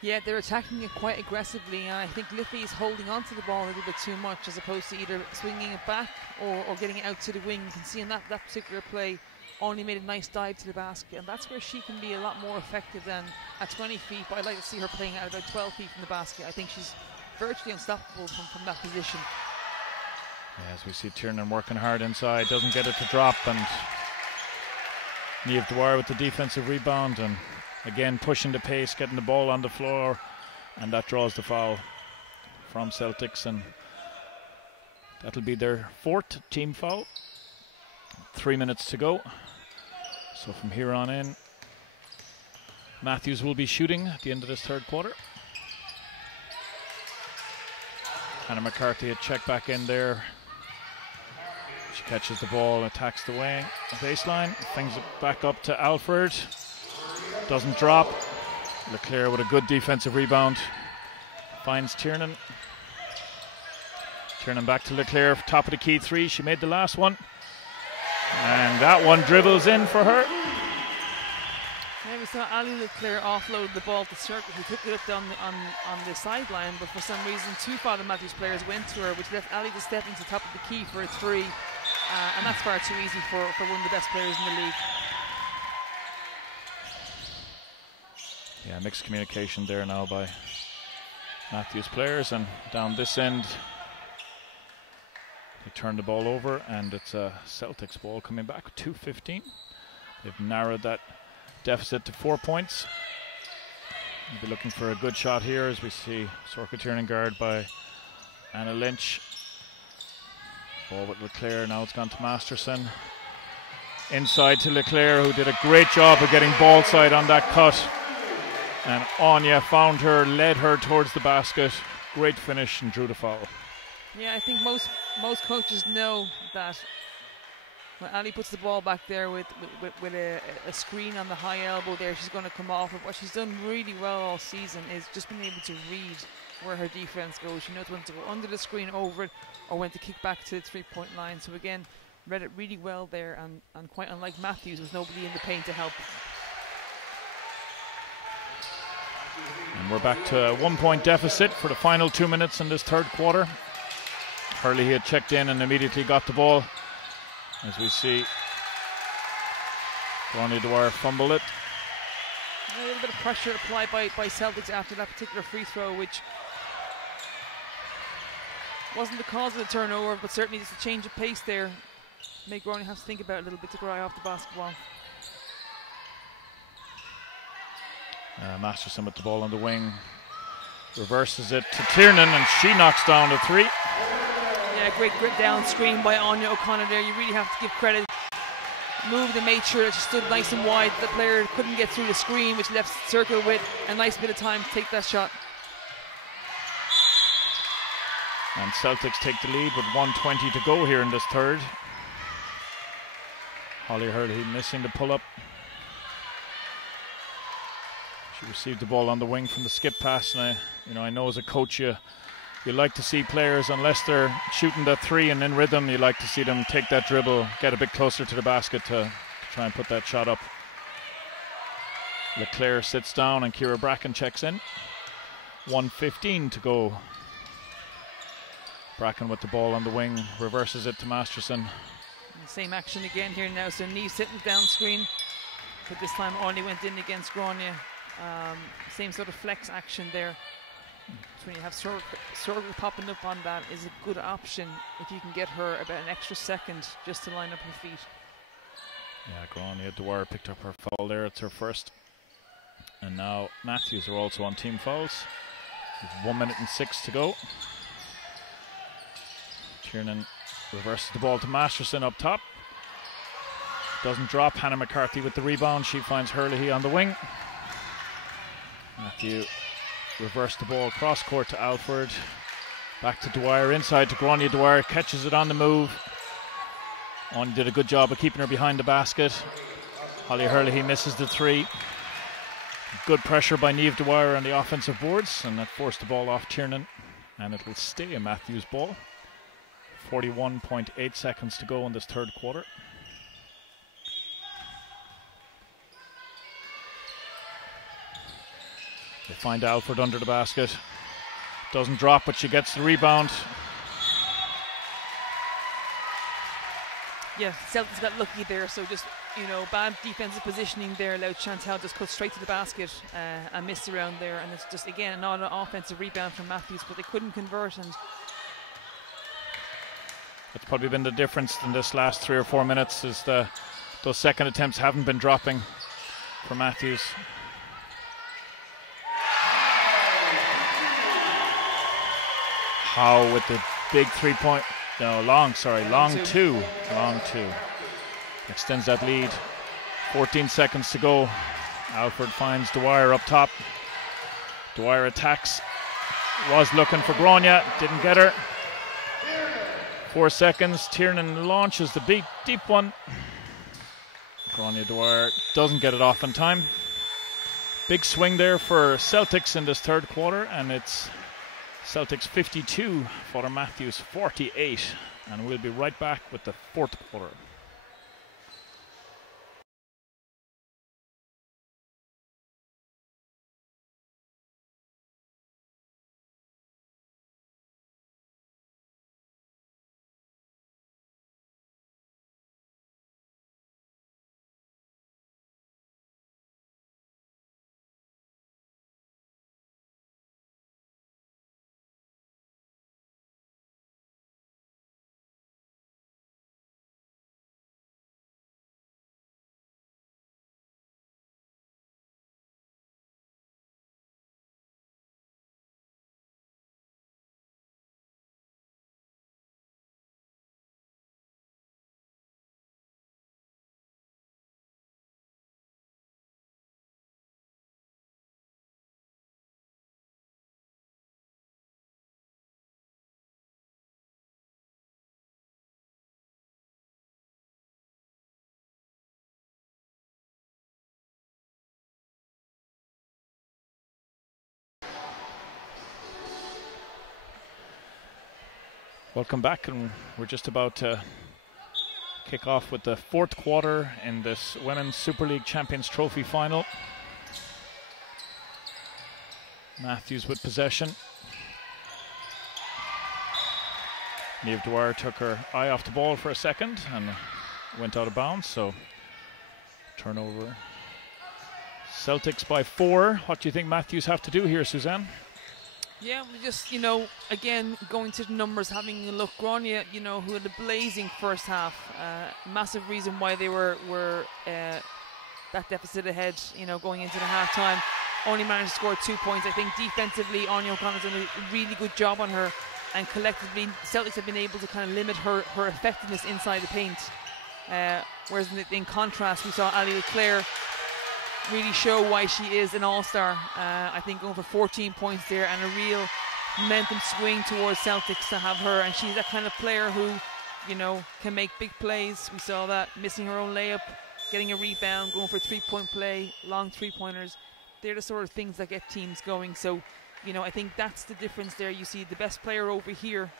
Yeah, they're attacking it quite aggressively, and I think Liffey is holding on to the ball a little bit too much as opposed to either swinging it back or getting it out to the wing. You can see in that particular play, Anya made a nice dive to the basket, and that's where she can be a lot more effective than at 20 feet, but I'd like to see her playing at about 12 feet from the basket. I think she's virtually unstoppable from that position. Yeah, as we see Tiernan working hard inside, doesn't get it to drop, and Niamh Dwyer with the defensive rebound, and again pushing the pace, getting the ball on the floor, and that draws the foul from Celtics, and that'll be their 4th team foul. 3 minutes to go. So from here on in, Mathews will be shooting at the end of this third quarter. Hannah McCarthy a check back in there. She catches the ball, attacks the wing, baseline, flings it back up to Alford. Doesn't drop. Leclerc with a good defensive rebound. Finds Tiernan. Tiernan back to Leclerc, top of the key 3. She made the last one. And that one dribbles in for her. Yeah, we saw Ali Leclerc offload the ball to Circuit, who took it up on the sideline, but for some reason 2 Father Mathews players went to her, which left Ali to step into the top of the key for a 3. And that's far too easy for one of the best players in the league. Yeah, mixed communication there now by Mathews players, and down this end they turn the ball over, and it's a Celtics ball coming back. 2:15. They've narrowed that deficit to 4 points. We'll be looking for a good shot here as we see Sorka Tiernan guard by Anna Lynch. Ball with Leclerc, now it's gone to Masterson. Inside to Leclerc, who did a great job of getting ball side on that cut. And Anya found her, led her towards the basket. Great finish and drew the foul. Yeah, I think most coaches know that when Ali puts the ball back there with a screen on the high elbow there, she's going to come off. But what she's done really well all season is just being able to read where her defense goes. She knows when to go under the screen, over it, or when to kick back to the 3-point line. So again, read it really well there, and quite unlike Mathews, there's nobody in the paint to help. And we're back to a 1-point deficit for the final 2 minutes in this third quarter. Hurley had checked in and immediately got the ball. As we see Grania Dwyer fumble it. A little bit of pressure applied by Celtics after that particular free throw, which wasn't the cause of the turnover, but certainly just a change of pace there. Made Grania have to think about it a little bit to dry off the basketball. Masterson with the ball on the wing, reverses it to Tiernan, and she knocks down the 3. Yeah, great grit down screen by Anya O'Connor there. You really have to give credit. moved and made sure that she stood nice and wide. The player couldn't get through the screen, which left Circle with a nice bit of time to take that shot. And Celtics take the lead with 1:20 to go here in this third. Holly Hurley missing the pull-up. She received the ball on the wing from the skip pass, and I know as a coach you like to see players, unless they're shooting that three and in rhythm, you like to see them take that dribble, get a bit closer to the basket to try and put that shot up. Leclerc sits down and Ciara Bracken checks in. 1:15 to go. Bracken with the ball on the wing, reverses it to Masterson. Same action again here now, so Nee sitting down screen, but this time only went in against Grania. Same sort of flex action there. So when you have Sorger popping up on that is a good option if you can get her about an extra second just to line up her feet. Yeah, Grania Dwyer picked up her foul there. It's her first. And now Mathews are also on team fouls. With 1:06 to go. Tiernan reverses the ball to Masterson up top. Doesn't drop. Hannah McCarthy with the rebound. She finds Hurley on the wing. Matthew reversed the ball cross court to Alford. Back to Dwyer, inside to Grania Dwyer. Catches it on the move. On did a good job of keeping her behind the basket. Holly Hurley misses the three. Good pressure by Niamh Dwyer on the offensive boards, and that forced the ball off Tiernan, and it will stay a Mathews ball. 41.8 seconds to go in this third quarter. They find Alford under the basket. Doesn't drop, but she gets the rebound. Yeah, Celtics got lucky there, so just, bad defensive positioning there allowed Chantal just cut straight to the basket and missed around there, and it's just, again, another offensive rebound from Mathews, but they couldn't convert, and that's probably been the difference in this last 3 or 4 minutes, is those second attempts haven't been dropping for Mathews. Howe with the big 3-point, long two. Extends that lead. 14 seconds to go. Alford finds Dwyer up top. Dwyer attacks. Was looking for Grania, didn't get her. 4 seconds. Tiernan launches the deep one. Grania Dwyer doesn't get it off in time. Big swing there for Celtics in this third quarter, and it's Celtics 52 for Mathews 48, and we'll be right back with the fourth quarter. Welcome back, and we're just about to kick off with the fourth quarter in this Women's Super League Champions Trophy final. Mathews with possession. Niamh Dwyer took her eye off the ball for a second and went out of bounds, so turnover. Celtics by 4. What do you think Mathews have to do here, Suzanne? Yeah, we just, again, going to the numbers, having a look. Grania, who had a blazing first half. Massive reason why they were that deficit ahead, going into the half time. Only managed to score 2 points. I think defensively, Anya O'Connor's done a really good job on her. And collectively, Celtics have been able to kind of limit her effectiveness inside the paint. Whereas in contrast, we saw Ali Leclerc really show why she is an all-star. I think going for 14 points there and a real momentum swing towards Celtics to have her. And she's that kind of player who, you know, can make big plays. We saw that, missing her own layup, getting a rebound, going for a three-point play, long three-pointers. They're the sort of things that get teams going. So, you know, I think that's the difference there. You see the best player over here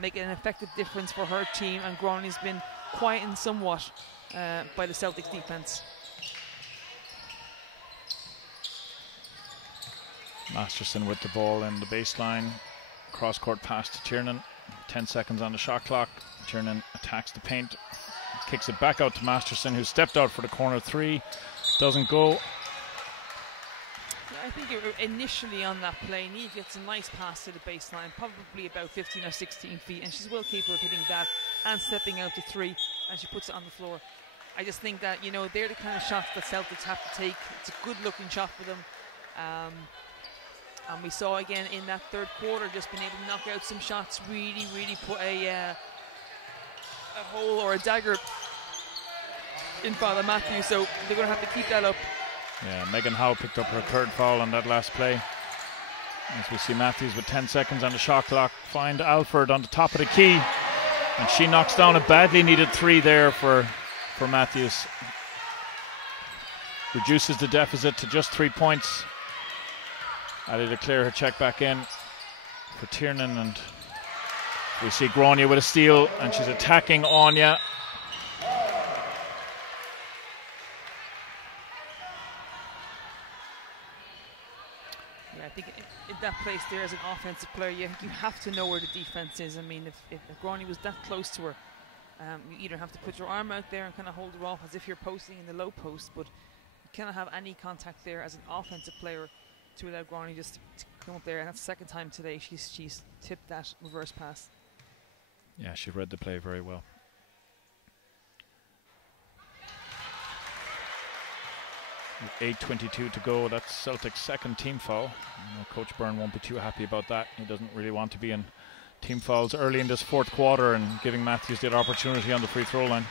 making an effective difference for her team, and Groney's been quietened somewhat by the Celtics defense. Masterson with the ball in the baseline. Cross-court pass to Tiernan. 10 seconds on the shot clock. Tiernan attacks the paint. Kicks it back out to Masterson, who stepped out for the corner three. Doesn't go. I think initially on that play, Neve gets a nice pass to the baseline, probably about 15 or 16 feet, and she's well capable of hitting that and stepping out to three, and she puts it on the floor. I just think that, you know, they're the kind of shots that Celtics have to take. It's a good looking shot for them. And we saw again in that third quarter, just being able to knock out some shots, really put a hole or a dagger in Father Mathews, so they're going to have to keep that up. Yeah, Megan Howe picked up her third foul on that last play. As we see Mathews with 10 seconds on the shot clock, find Alford on the top of the key, and she knocks down a badly needed three there for Mathews. Reduces the deficit to just 3 points. Ali Leclerc her check back in for Tiernan, and we see Grania with a steal, and she's attacking Anya. I think in that place there as an offensive player, you have to know where the defense is. I mean, if Groney was that close to her, you either have to put your arm out there and kind of hold her off as if you're posting in the low post, but you cannot have any contact there as an offensive player to allow Groney just to come up there. And that's the second time today she's tipped that reverse pass. Yeah, she read the play very well. With 8:22 to go, that's Celtic's second team foul. Coach Byrne won't be too happy about that. He doesn't really want to be in team fouls early in this fourth quarter and giving Mathews the opportunity on the free throw line.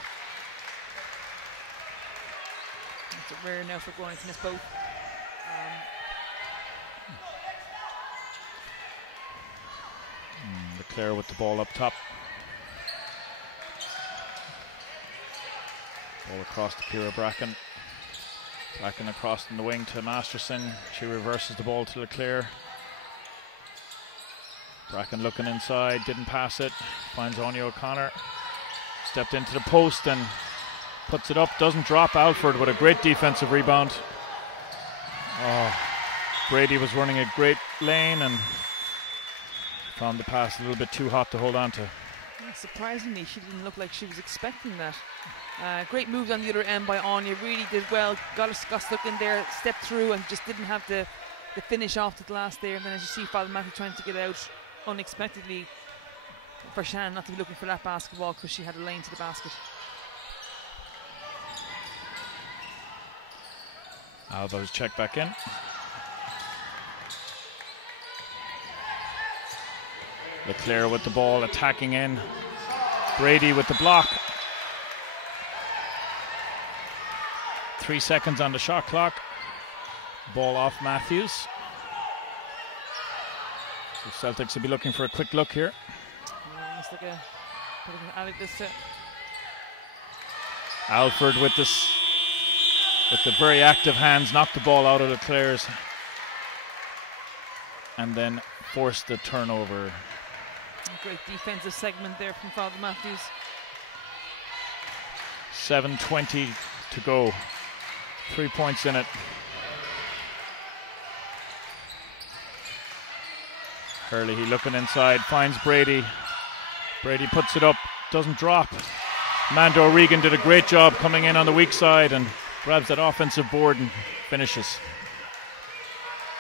It's rare now for Groney to miss both. Leclerc with the ball up top. Ball across to Kira Bracken. Bracken across in the wing to Masterson. She reverses the ball to Leclerc. Bracken looking inside, didn't pass it. Finds Anya O'Connor. Stepped into the post and puts it up. Doesn't drop. Alford with a great defensive rebound. Oh, Brady was running a great lane and found the pass a little bit too hot to hold on to. Surprisingly, she didn't look like she was expecting that. Great moves on the other end by Anya. Really did well. Got stuck in there, stepped through, and just didn't have the finish off the glass there. And then as you see Father Matthew trying to get out unexpectedly, for Shan not to be looking for that basketball because she had a lane to the basket. Alva's checked back in. Leclerc with the ball, attacking in. Brady with the block. 3 seconds on the shot clock. Ball off Mathews. So Celtics will be looking for a quick look here. Almost like a Alford with this, with the very active hands, knocked the ball out of Leclerc's and then forced the turnover. Great defensive segment there from Father Mathews. 7:20 to go. 3 points in it. Hurley looking inside, finds Brady. Brady puts it up, doesn't drop. Mando Regan did a great job coming in on the weak side and grabs that offensive board and finishes.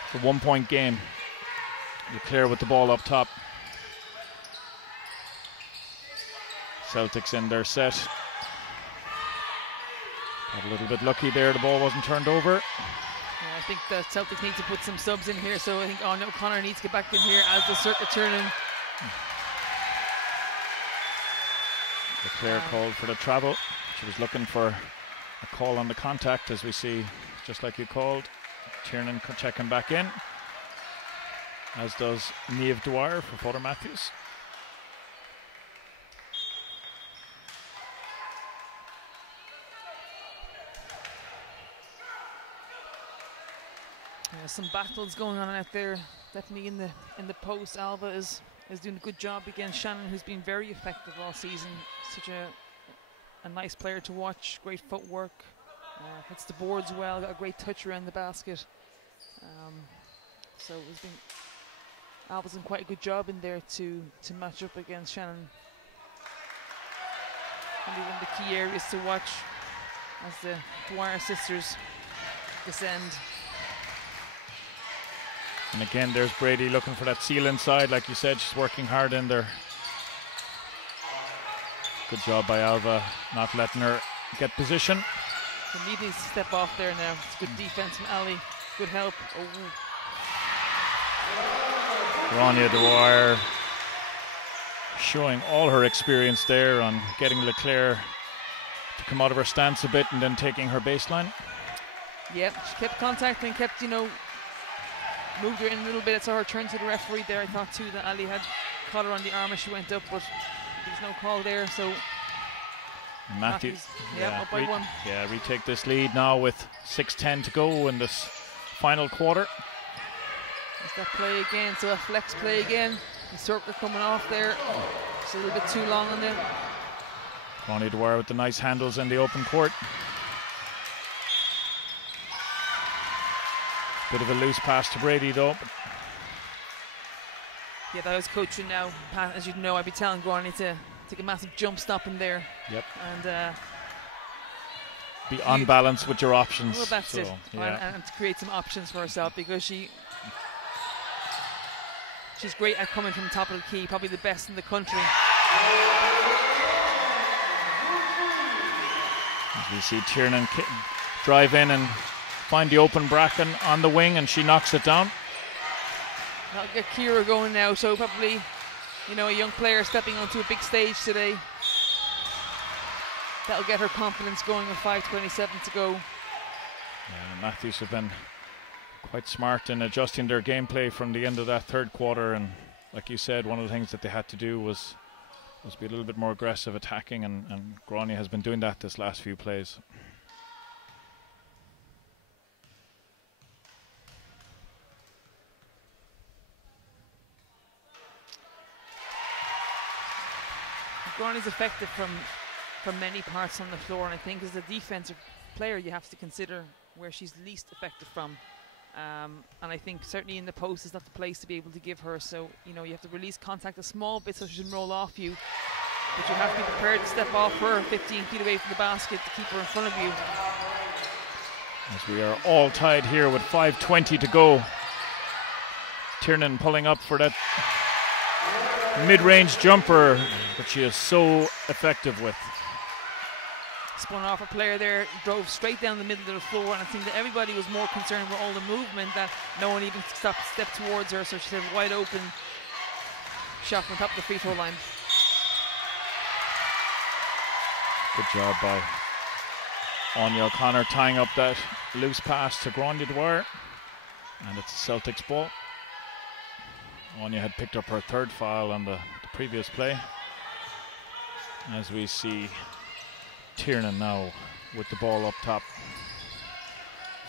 It's a 1 point game. Leclerc with the ball up top. Celtics in their set. Got a little bit lucky there, the ball wasn't turned over. Yeah, I think the Celtics need to put some subs in here, so I think Anya O'Connor needs to get back in here as the circuit turning. Leclerc called for the travel. She was looking for a call on the contact, as we see, just like you called. Tiernan checking back in, as does Niamh Dwyer for Father Mathews. Some battles going on out there, definitely in the post. Alva is doing a good job against Shannon, who's been very effective all season. Such a nice player to watch, great footwork, hits the boards well, got a great touch around the basket. So Alva's done quite a good job in there to match up against Shannon. Probably one of the key areas to watch as the Dwyer sisters descend. And again, there's Brady looking for that seal inside. Like you said, she's working hard in there. Good job by Alva, not letting her get position. So Niamh needs to step off there now. It's good defense from Ali. Good help. Grania Dwyer showing all her experience there on getting Leclerc to come out of her stance a bit and then taking her baseline. Yep, she kept contacting, kept, moved her in a little bit. I saw her turn to the referee there. I thought too that Ali had caught her on the arm as she went up, but there's no call there. So Mathews, up by one. Yeah, retake this lead now with 6:10 to go in this final quarter. There's that play again, so a flex play again. The circle coming off there. It's a little bit too long on there. Grania Dwyer with the nice handles in the open court. Bit of a loose pass to Brady though. Yeah, that was coaching now. As you know, I'd be telling Grania to take a massive jump stop in there. Yep. And be on balance with your options. Well, that's so, it. Yeah. And to create some options for herself, because she's great at coming from the top of the key, probably the best in the country. As we see Tiernan drive in and find the open bracken on the wing, and she knocks it down. That'll get Kira going now, so probably, a young player stepping onto a big stage today. That'll get her confidence going with 5:27 to go. Yeah, Mathews have been quite smart in adjusting their gameplay from the end of that third quarter, and like you said, one of the things that they had to do was be a little bit more aggressive attacking, and Grania has been doing that this last few plays. Grania's effective from many parts on the floor, and I think as a defensive player you have to consider where she's least effective from. And I think certainly in the post is not the place to be able to give her, so you have to release contact a small bit so she can roll off you, but you have to be prepared to step off her 15 feet away from the basket to keep her in front of you. As we are all tied here with 5:20 to go. Tiernan pulling up for that mid-range jumper that she is so effective with. Spun off a player there, drove straight down the middle of the floor, and I think that everybody was more concerned with all the movement that no one even stepped towards her, so she had a wide open shot from the top of the free throw line. Good job by Anya O'Connor tying up that loose pass to Grania Dwyer, and it's a Celtics ball. Anya had picked up her third foul on the previous play. As we see Tiernan now with the ball up top.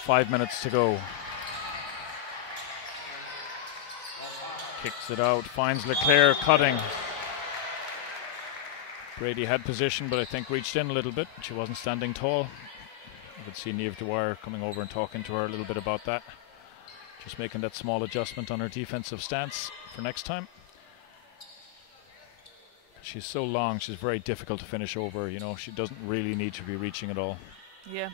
5 minutes to go. Kicks it out, finds Leclerc cutting. Brady had position, but I think reached in a little bit. She wasn't standing tall. You could see Niamh Dwyer coming over and talking to her a little bit about that. Just making that small adjustment on her defensive stance for next time. She's so long, she's very difficult to finish over. She doesn't really need to be reaching at all. Yeah.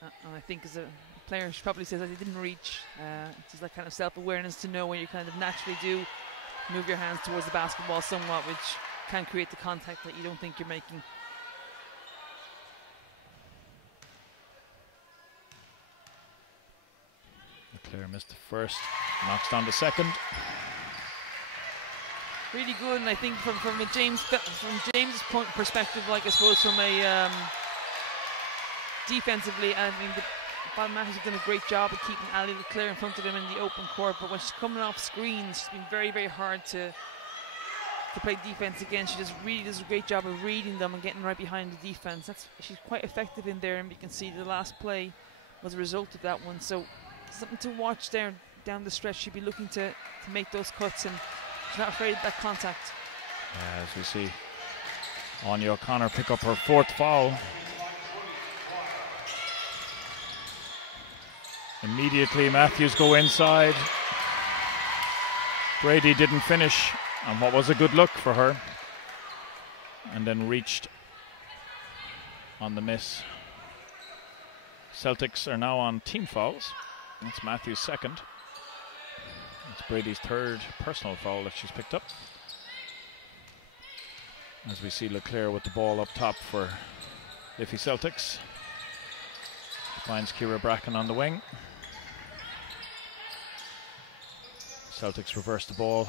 And I think as a player, she probably says that he didn't reach. It's just that kind of self-awareness to know when you kind of naturally do move your hands towards the basketball somewhat, which can create the contact that you don't think you're making. Leclerc missed the first, knocks down the second. Really good, and I think from James' point perspective, like I suppose from a defensively, I mean, Mathews has done a great job of keeping Ali Leclerc in front of him in the open court, but when she's coming off screens, she's been very, very hard to play defense again. She really does a great job of reading them and getting right behind the defense. She's quite effective in there, and you can see the last play was a result of that one. So something to watch there down the stretch. She'd be looking to make those cuts, and she's not afraid of that contact. Yeah, as we see Anya O'Connor pick up her 4th foul. Immediately Mathews go inside. Brady didn't finish on what was a good look for her, and then reached on the miss. Celtics are now on team fouls. That's Mathews' 2nd. It's Brady's 3rd personal foul that she's picked up. As we see Leclerc with the ball up top for Liffey Celtics. Finds Kira Bracken on the wing. Celtics reverse the ball.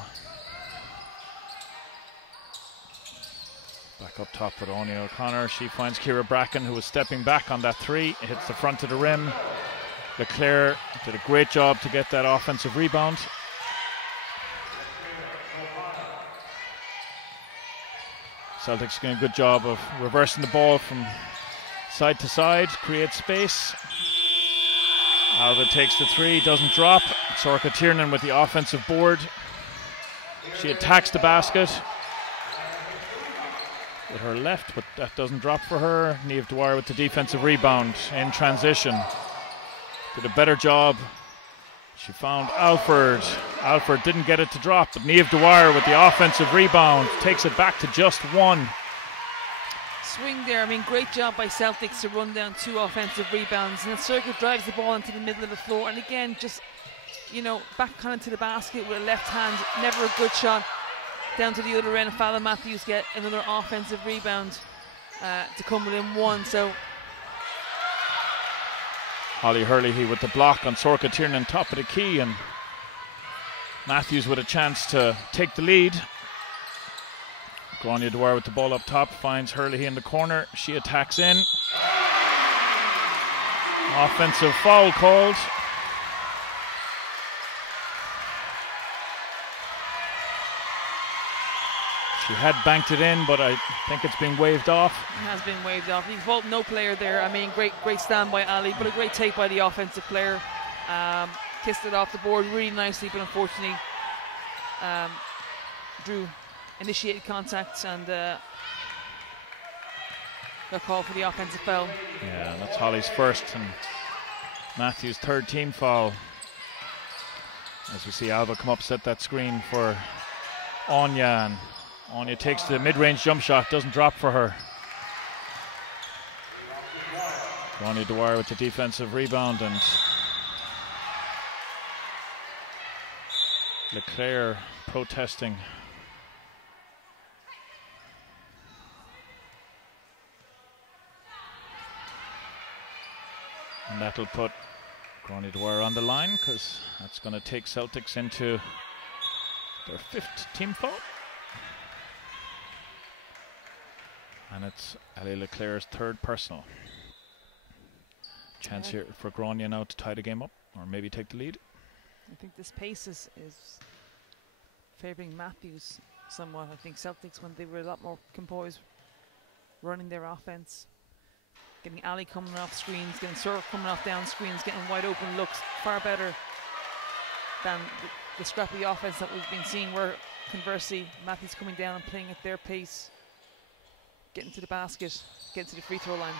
Back up top with Anya O'Connor. She finds Kira Bracken, who was stepping back on that 3. It hits the front of the rim. Leclerc did a great job to get that offensive rebound. Celtics doing a good job of reversing the ball from side to side, create space. Alva takes the 3, doesn't drop. Sorka Tiernan with the offensive board. She attacks the basket with her left, but that doesn't drop for her. Niamh Dwyer with the defensive rebound in transition. Did a better job. She found Alford. Alford didn't get it to drop, but Niamh Dwyer with the offensive rebound takes it back to just 1. Swing there, I mean, great job by Celtics to run down 2 offensive rebounds, and then Circuit drives the ball into the middle of the floor, and again, just, you know, back kind of to the basket with a left hand, never a good shot. Down to the other end, Fallon Mathews get another offensive rebound to come within 1. So Holly Hurley with the block on Sorka Tiernan, top of the key, and Mathews with a chance to take the lead. Grania Dwyer with the ball up top, finds Hurley in the corner. She attacks in. Offensive foul called. She had banked it in, but I think it's been waved off. It has been waved off. You fault no player there. I mean, great stand by Ali, but a great take by the offensive player. Kissed it off the board really nicely, but unfortunately Drew initiated contact and got called for the offensive foul. Yeah, that's Holly's 1st and Mathews' 3rd team foul. As we see Alva come up, set that screen for Anya, and Anya takes the mid-range jump shot, doesn't drop for her. Anya Dwyer with the defensive rebound, and Leclerc protesting. And that'll put Grania Dwyer on the line, because that's going to take Celtics into their 5th team foul. And it's Ali Leclerc's 3rd personal. Chance here for Grania now to tie the game up, or maybe take the lead. I think this pace is favouring Mathews somewhat. I think Celtics, when they were a lot more composed, running their offense, getting Ali coming off screens, getting Surf coming off down screens, getting wide open looks, far better than the scrappy offense that we've been seeing, where conversely Mathews coming down and playing at their pace, getting to the basket, getting to the free throw line.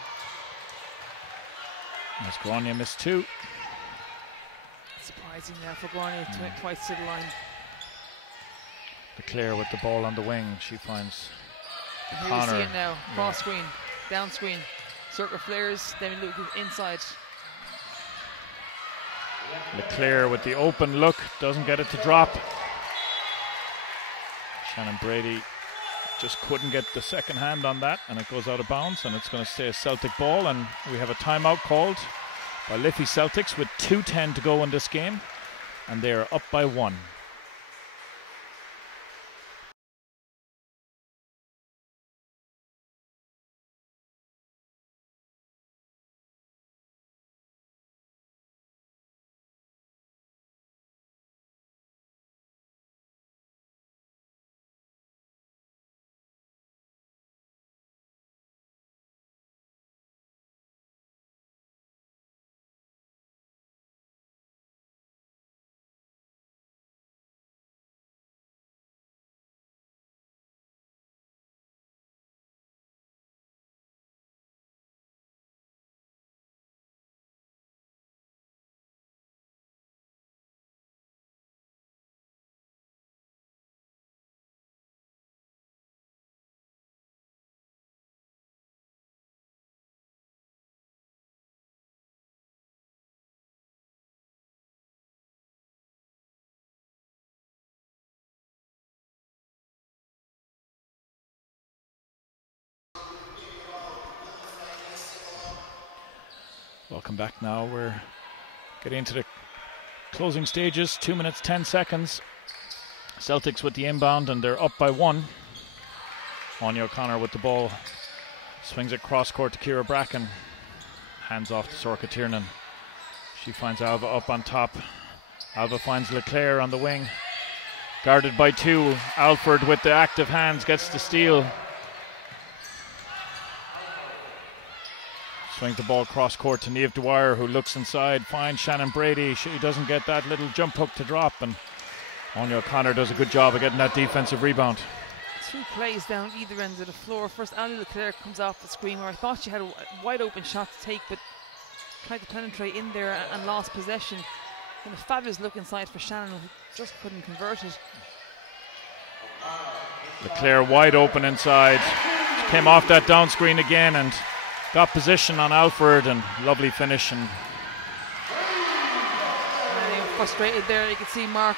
As Grania missed 2. Surprising now for Grania, twice to the line. Leclerc with the ball on the wing, she finds Here we see it now, cross screen, down screen. Circle flares, then we look inside. Leclerc with the open look, doesn't get it to drop. Shannon Brady just couldn't get the second hand on that, and it goes out of bounds, and it's going to stay a Celtic ball, and we have a timeout called by Liffey Celtics with 2:10 to go in this game, and they are up by 1. Welcome back now. We're getting into the closing stages. 2 minutes, 10 seconds. Celtics with the inbound, and they're up by 1. Anya O'Connor with the ball. Swings it cross court to Ciara Bracken. Hands off to Sorcha Tiernan. She finds Alva up on top. Alva finds Leclerc on the wing. Guarded by 2. Alford with the active hands gets the steal. Swings the ball cross court to Niamh Dwyer, who looks inside, finds Shannon Brady. She doesn't get that little jump hook to drop, and Anya O'Connor does a good job of getting that defensive rebound. 2 plays down either end of the floor. First, Ali Leclerc comes off the screen where I thought she had a wide open shot to take, but tried to penetrate in there and lost possession. And a fabulous look inside for Shannon, who just couldn't convert it. Leclerc wide open inside. She came off that down screen again and got position on Alford, and lovely finish. And frustrated there. You can see Mark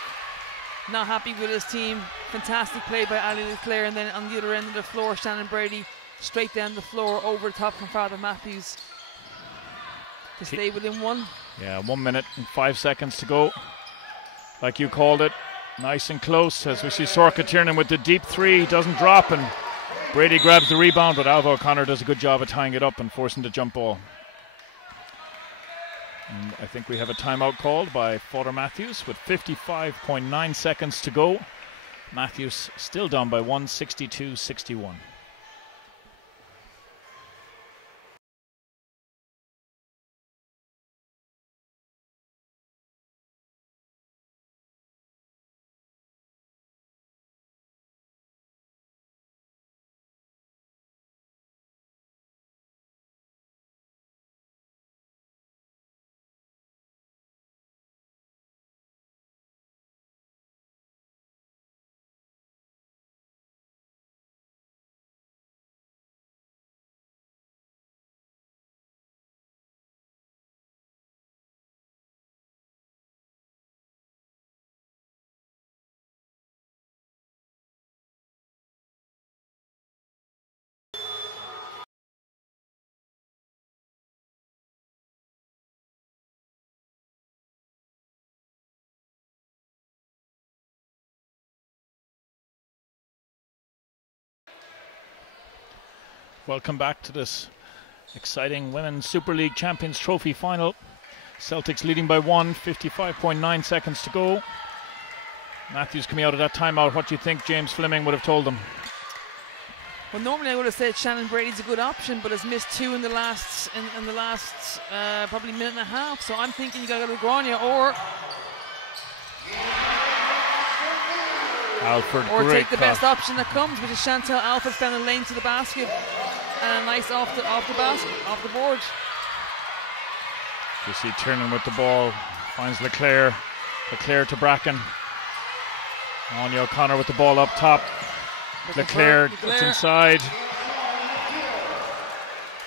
not happy with his team. Fantastic play by Ali Leclerc, and then on the other end of the floor, Shannon Brady straight down the floor over the top from Father Mathews to stay within 1. Yeah, 1 minute and 5 seconds to go. Like you called it, nice and close as we see Sorcha Tiernan with the deep 3, doesn't drop, and Brady grabs the rebound, but Alva O'Connor does a good job of tying it up and forcing the jump ball. And I think we have a timeout called by Father Mathews with 55.9 seconds to go. Mathews still down by 1, 62-61. Welcome back to this exciting Women's Super League Champions Trophy final. Celtics leading by 1, 55.9 seconds to go. Mathews coming out of that timeout. What do you think James Fleming would have told them? Well, normally I would have said Shannon Brady's a good option, but has missed 2 in the last probably minute and a half. So I'm thinking you got to go to Grania or Alford, take the best option that comes, which is Chantal Alford down the lane to the basket, and a nice off the board. You see Tiernan with the ball, finds Leclerc to Bracken. Anya O'Connor with the ball up top. Leclerc gets inside.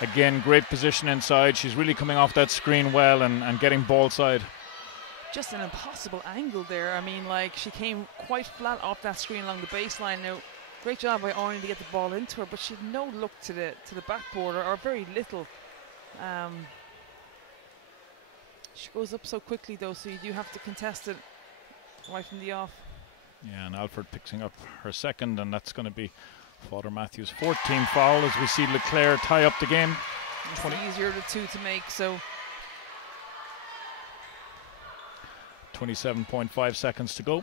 Again, great position inside. She's really coming off that screen well and getting ball side. Just an impossible angle there. I mean, like, she came quite flat off that screen along the baseline. Now, great job by Anya to get the ball into her, but she had no look to the backboard, or very little. She goes up so quickly though, so you do have to contest it right from the off. Yeah, and Alford picking up her second, and that's going to be Father Mathews' 14th foul as we see Leclerc tie up the game. It's easier of the 2 to make, so 27.5 seconds to go.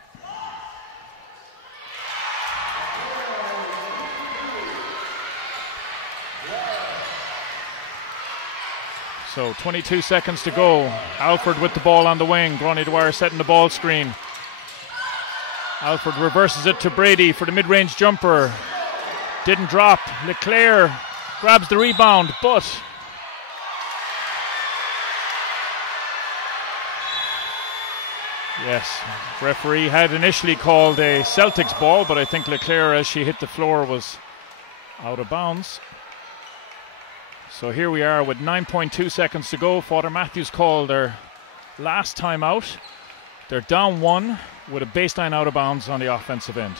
So 22 seconds to go. Alford with the ball on the wing. Gráinne Dwyer setting the ball screen. Alford reverses it to Brady for the mid-range jumper. Didn't drop. Leclerc grabs the rebound, but yes, referee had initially called a Celtics ball, but I think Leclerc, as she hit the floor, was out of bounds. So here we are with 9.2 seconds to go. Father Mathews called their last time out. They're down 1 with a baseline out of bounds on the offensive end.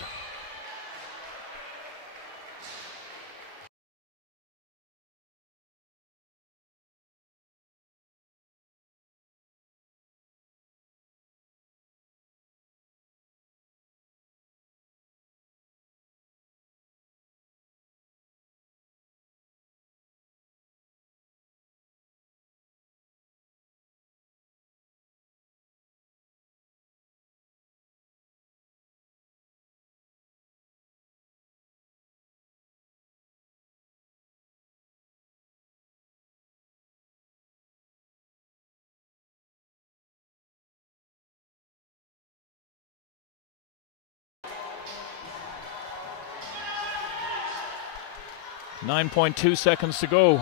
9.2 seconds to go.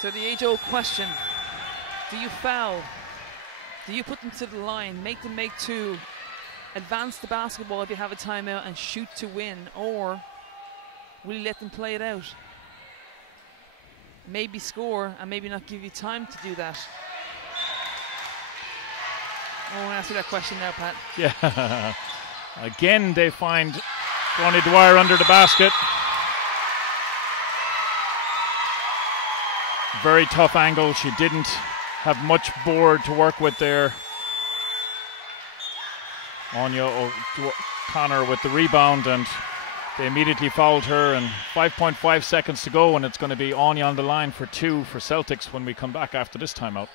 So the age-old question, do you foul? Do you put them to the line, make them make two, advance the basketball if you have a timeout and shoot to win, or will you let them play it out? Maybe score and maybe not give you time to do that. I want to ask you that question now, Pat. Yeah. Again, they find Ronnie Dwyer under the basket. Very tough angle. She didn't have much board to work with there. Anya O'Connor with the rebound, and they immediately fouled her, and 5.5 seconds to go, and it's going to be Anya on the line for 2 for Celtics when we come back after this timeout.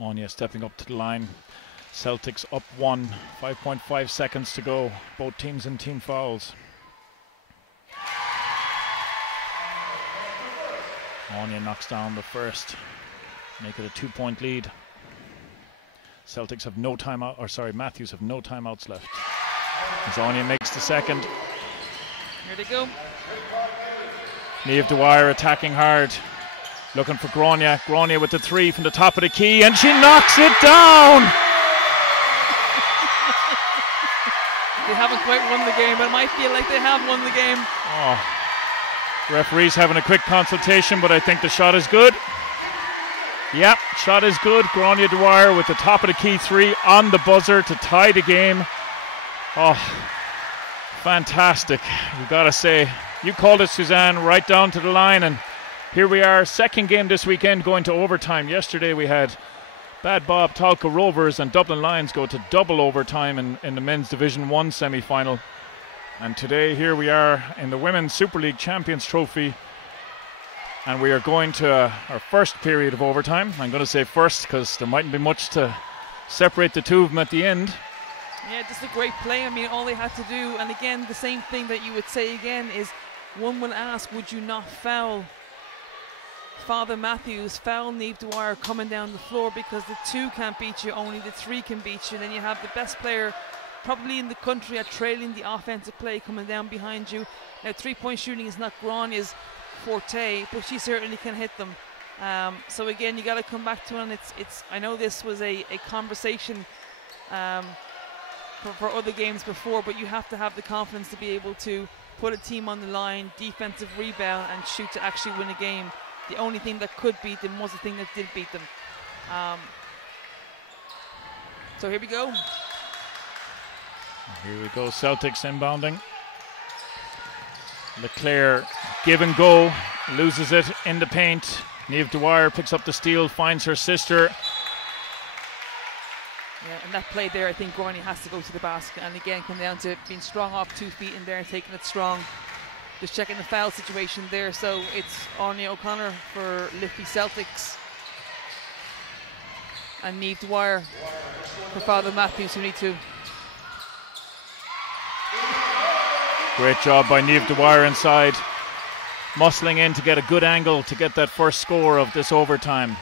Anya stepping up to the line. Celtics up 1, 5.5 seconds to go. Both teams in team fouls. Anya knocks down the first, make it a 2-point lead. Celtics have no timeout, or sorry, Mathews have no timeouts left. As Anya makes the second. Here they go. Niamh Dwyer attacking hard. Looking for Grania. Grania with the 3 from the top of the key, and she knocks it down! They haven't quite won the game, but it might feel like they have won the game. Oh. Referee's having a quick consultation, but I think the shot is good. Yep, shot is good. Grania Dwyer with the top of the key 3 on the buzzer to tie the game. Oh, fantastic. We've got to say, you called it, Suzanne, right down to the line, and here we are, second game this weekend going to overtime. Yesterday we had Bad Bob Talca Rovers and Dublin Lions go to double overtime in the men's Division 1 semi-final. And today here we are in the Women's Super League Champions Trophy. And we are going to our first period of overtime. I'm going to say first because there mightn't be much to separate the two of them at the end. Yeah, just a great play. I mean, all they had to do, and again, the same thing that you would say again is, one will ask, would you not foul Father Mathews, foul Niamh Dwyer coming down the floor, because the 2 can't beat you, only the 3 can beat you. Then you have the best player probably in the country at trailing the offensive play coming down behind you. Now 3-point shooting is not Grania's forte, but she certainly can hit them. So again, you got to come back to it, and it's I know this was a conversation for other games before, but you have to have the confidence to be able to put a team on the line, defensive rebound, and shoot to actually win a game. The only thing that could beat them was the thing that did beat them. So here we go. Here we go, Celtics inbounding. Leclerc, give and go, loses it in the paint. Niamh Dwyer picks up the steal, finds her sister. Yeah, and that play there, I think Grania has to go to the basket. And again, come down to being strong off 2 feet in there, taking it strong. Just checking the foul situation there. So it's Anya O'Connor for Liffey Celtics, and Niamh Dwyer for Father Mathews, who need to. Great job by Niamh Dwyer inside, muscling in to get a good angle to get that first score of this overtime.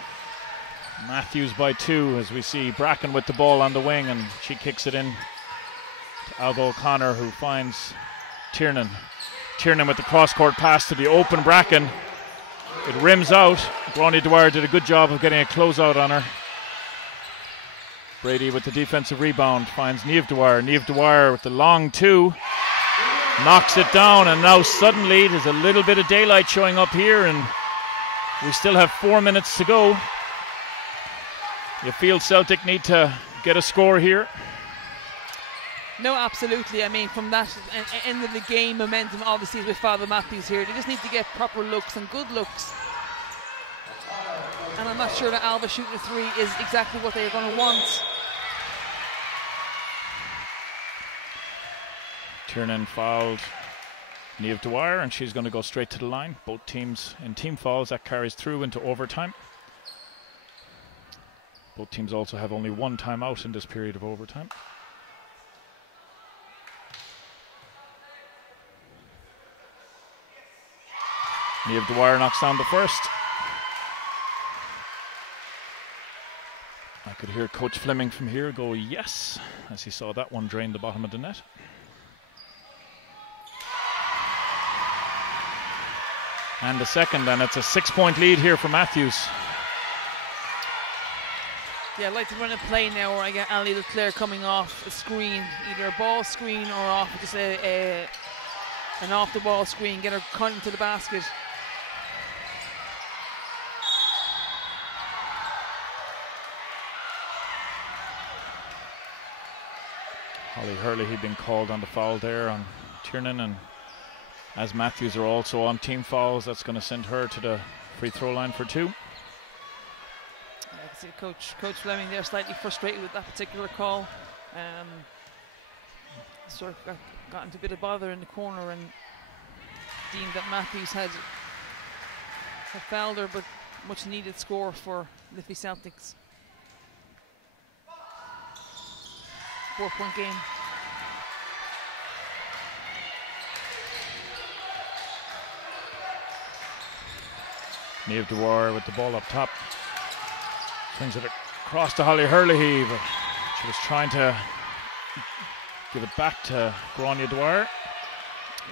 Mathews by 2, as we see Bracken with the ball on the wing, and she kicks it in to Alva O'Connor, who finds Tiernan. Tiernan with the cross-court pass to the open Bracken. It rims out. Grania Dwyer did a good job of getting a closeout on her. Brady with the defensive rebound finds Niamh Dwyer. Niamh Dwyer with the long 2. knocks it down, and now suddenly there's a little bit of daylight showing up here, and we still have 4 minutes to go. You feel Celtic need to get a score here? No, absolutely. I mean, from that end of the game, momentum obviously is with Father Mathews here. They just need to get proper looks and good looks. And I'm not sure that Alba shooting a 3 is exactly what they're going to want. Tiernan fouled Niamh Dwyer, and she's going to go straight to the line. Both teams in team fouls. That carries through into overtime. Both teams also have only one timeout in this period of overtime. Niamh Dwyer knocks down the first. I could hear Coach Fleming from here go yes, as he saw that one drain the bottom of the net. And the second, and it's a 6-point lead here for Mathews. Yeah, I'd like to run a play now where I get Ali Leclerc coming off a screen, either a ball screen or off just an off the ball screen, get her cutting to the basket. Holly Hurley, he'd been called on the foul there on Tiernan, and as Mathews are also on team fouls, that's going to send her to the free throw line for 2. I can see Coach Fleming there slightly frustrated with that particular call. Sort of got into a bit of bother in the corner and deemed that Mathews had fouled her, but much needed score for Liffey Celtics. 4-point game. Niamh Dwyer with the ball up top. Swings it across to Holly Hurley, but she was trying to give it back to Grania Dwyer.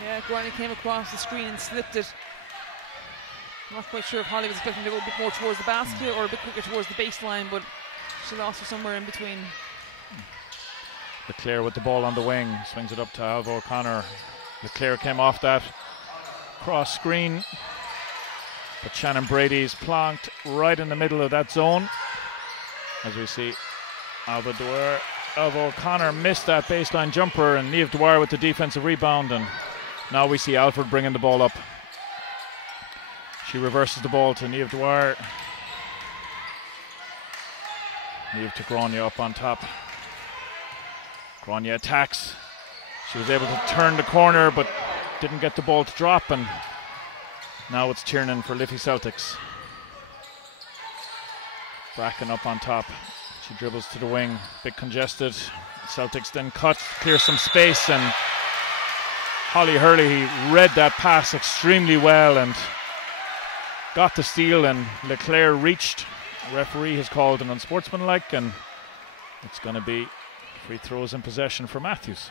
Yeah, Grania came across the screen and slipped it. I'm not quite sure if Holly was expecting to go a bit more towards the basket or a bit quicker towards the baseline, but she lost her somewhere in between. Leclerc with the ball on the wing, swings it up to Alva O'Connor. Leclerc came off that cross screen, but Shannon Brady's plonked right in the middle of that zone. As we see Alva O'Connor missed that baseline jumper, and Niamh Dwyer with the defensive rebound, and now we see Alfred bringing the ball up. She reverses the ball to Niamh Dwyer. Niamh to Grania up on top. Grania attacks. She was able to turn the corner but didn't get the ball to drop, and now it's Tiernan for Liffey Celtics. Bracken up on top. She dribbles to the wing, bit congested. Celtics then cut, clear some space, and Holly Hurley read that pass extremely well and got the steal, and Leclerc reached. The referee has called an unsportsmanlike, and it's going to be free throws in possession for Mathews.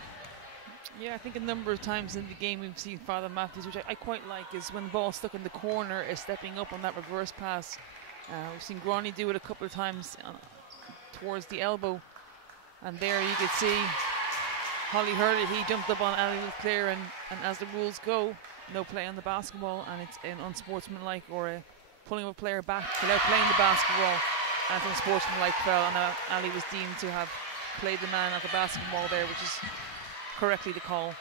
Yeah, I think a number of times in the game we've seen Father Mathews, which I quite like, is when the ball's stuck in the corner, is stepping up on that reverse pass. We've seen Grani do it a couple of times towards the elbow, and there you could see Holly Hurley, he jumped up on Ali Leclerc, and as the rules go, no play on the basketball, and it's an unsportsmanlike or a pulling of a player back without playing the basketball, and an unsportsmanlike foul, and Ali was deemed to have played the man at the basketball there, which is correctly the call.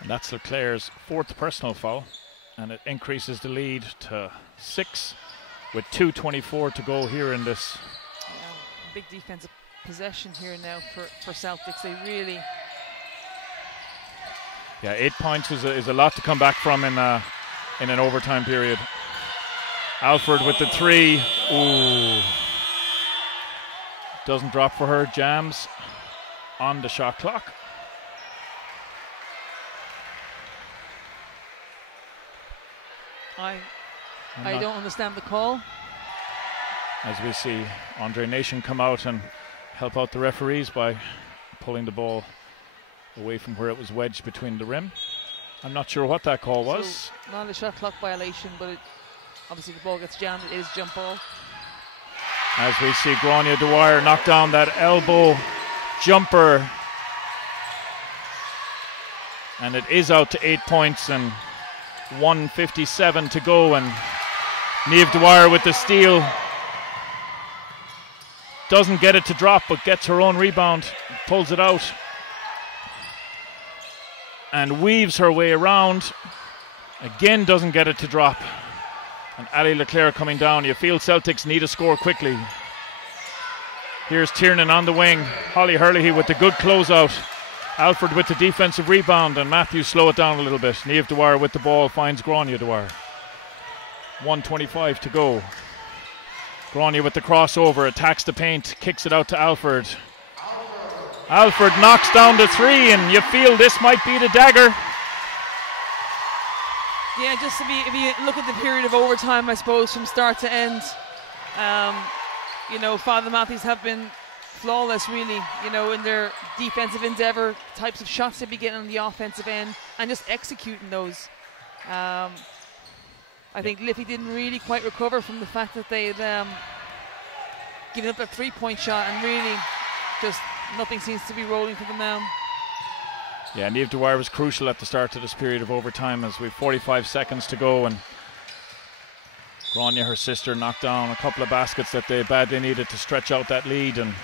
And that's Leclerc's 4th personal foul, and it increases the lead to 6 with 2:24 to go here in this. Big defensive possession here now for Celtics. They really... Yeah, 8 points is a lot to come back from in an overtime period. Alfred with the 3. Ooh. Doesn't drop for her, jams on the shot clock. I don't understand the call. As we see Andre Nation come out and help out the referees by pulling the ball away from where it was wedged between the rim. I'm not sure what that call was. So, not a shot clock violation, but obviously the ball gets jammed. It is jump ball. As we see Grania Dwyer knock down that elbow jumper. And it is out to 8 points and 1:57 to go, and Niamh Dwyer with the steal. Doesn't get it to drop, but gets her own rebound, pulls it out, and weaves her way around. Again, doesn't get it to drop. And Ali Leclerc coming down. You feel Celtics need a score quickly. Here's Tiernan on the wing. Holly Hurley with the good closeout. Alford with the defensive rebound, and Mathews slow it down a little bit. Niamh Dwyer with the ball finds Grania Dwyer. 1:25 to go. Grania with the crossover, attacks the paint, kicks it out to Alford. Alford knocks down the three, and you feel this might be the dagger. Yeah, just if you look at the period of overtime, I suppose, from start to end, Father Mathews have been flawless, really, in their defensive endeavour, types of shots they'd be getting on the offensive end, and just executing those. I think Liffey didn't really quite recover from the fact that they'd given up that three-point shot, and really just nothing seems to be rolling for them now. Yeah, Niamh Dwyer was crucial at the start of this period of overtime, as we've 45 seconds to go, and Grania, her sister, knocked down a couple of baskets that they badly needed to stretch out that lead. And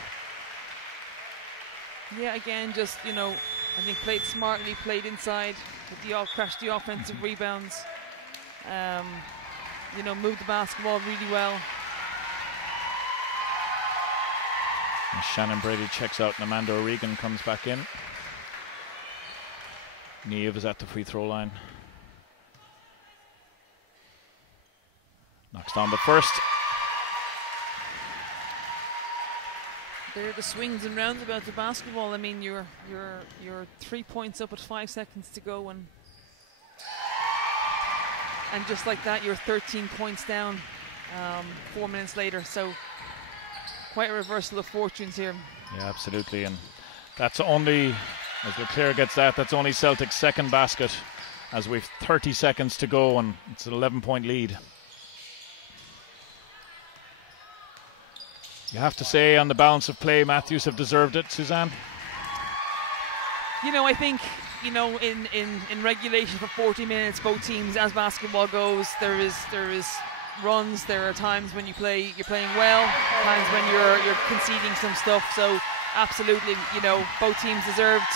yeah, again, just, I think played smartly, played inside, with crashed the offensive rebounds, moved the basketball really well. And Shannon Brady checks out, and Amanda O'Regan comes back in. Niamh is at the free throw line. Knocks down the first. They're the swings and roundabouts of basketball. I mean, you're 3 points up at 5 seconds to go, and just like that, you're 13 points down 4 minutes later. So quite a reversal of fortunes here. Yeah, absolutely, and that's only, as Leclerc gets that's only Celtic's second basket, as we've 30 seconds to go, and it's an 11-point lead. You have to say, on the balance of play, Mathews have deserved it, Suzanne. I think, in regulation for 40 minutes, both teams, as basketball goes, there is runs. There are times when you're playing well, times when you're conceding some stuff. So absolutely, both teams deserved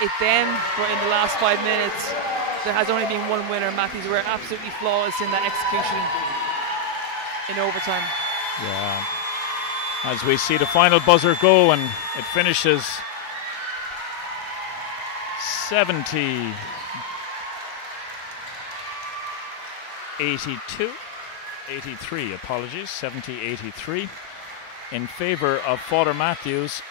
it then. But in the last 5 minutes, there has only been one winner. Mathews were absolutely flawless in that execution in overtime. Yeah. As we see the final buzzer go, and it finishes 70-82 83, apologies, 70-83 in favour of Father Mathews,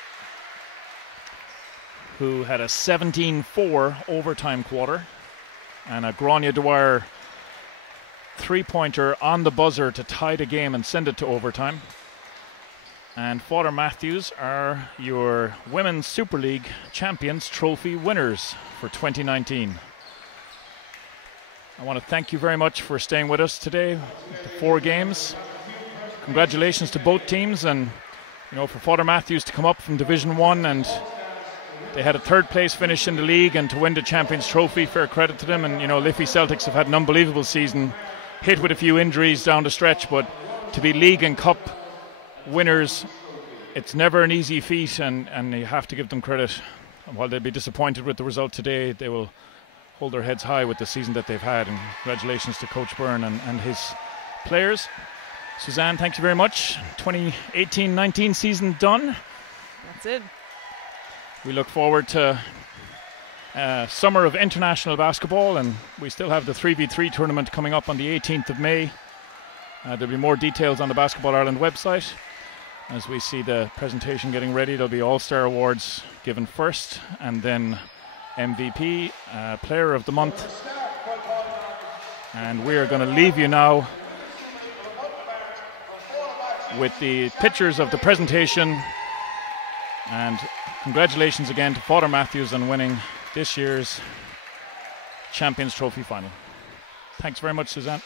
who had a 17-4 overtime quarter, and a Grania Dwyer three-pointer on the buzzer to tie the game and send it to overtime. And Father Mathews are your Women's Super League Champions Trophy winners for 2019. I want to thank you very much for staying with us today, the 4 games. Congratulations to both teams, and for Father Mathews to come up from Division 1, and they had a 3rd place finish in the league, and to win the Champions Trophy, fair credit to them. And Liffey Celtics have had an unbelievable season, hit with a few injuries down the stretch, but to be league and cup winners, it's never an easy feat, and you have to give them credit. And while they'll be disappointed with the result today, they will hold their heads high with the season that they've had, and congratulations to Coach Byrne and his players. Suzanne, thank you very much. 2018-19 season done. That's it. We look forward to summer of international basketball, and we still have the 3v3 tournament coming up on the 18th of May. There'll be more details on the Basketball Ireland website. As we see the presentation getting ready, there'll be All-Star Awards given first, and then MVP, Player of the Month. And we are going to leave you now with the pictures of the presentation. And congratulations again to Father Mathews on winning this year's Champions Trophy final. Thanks very much, Suzanne.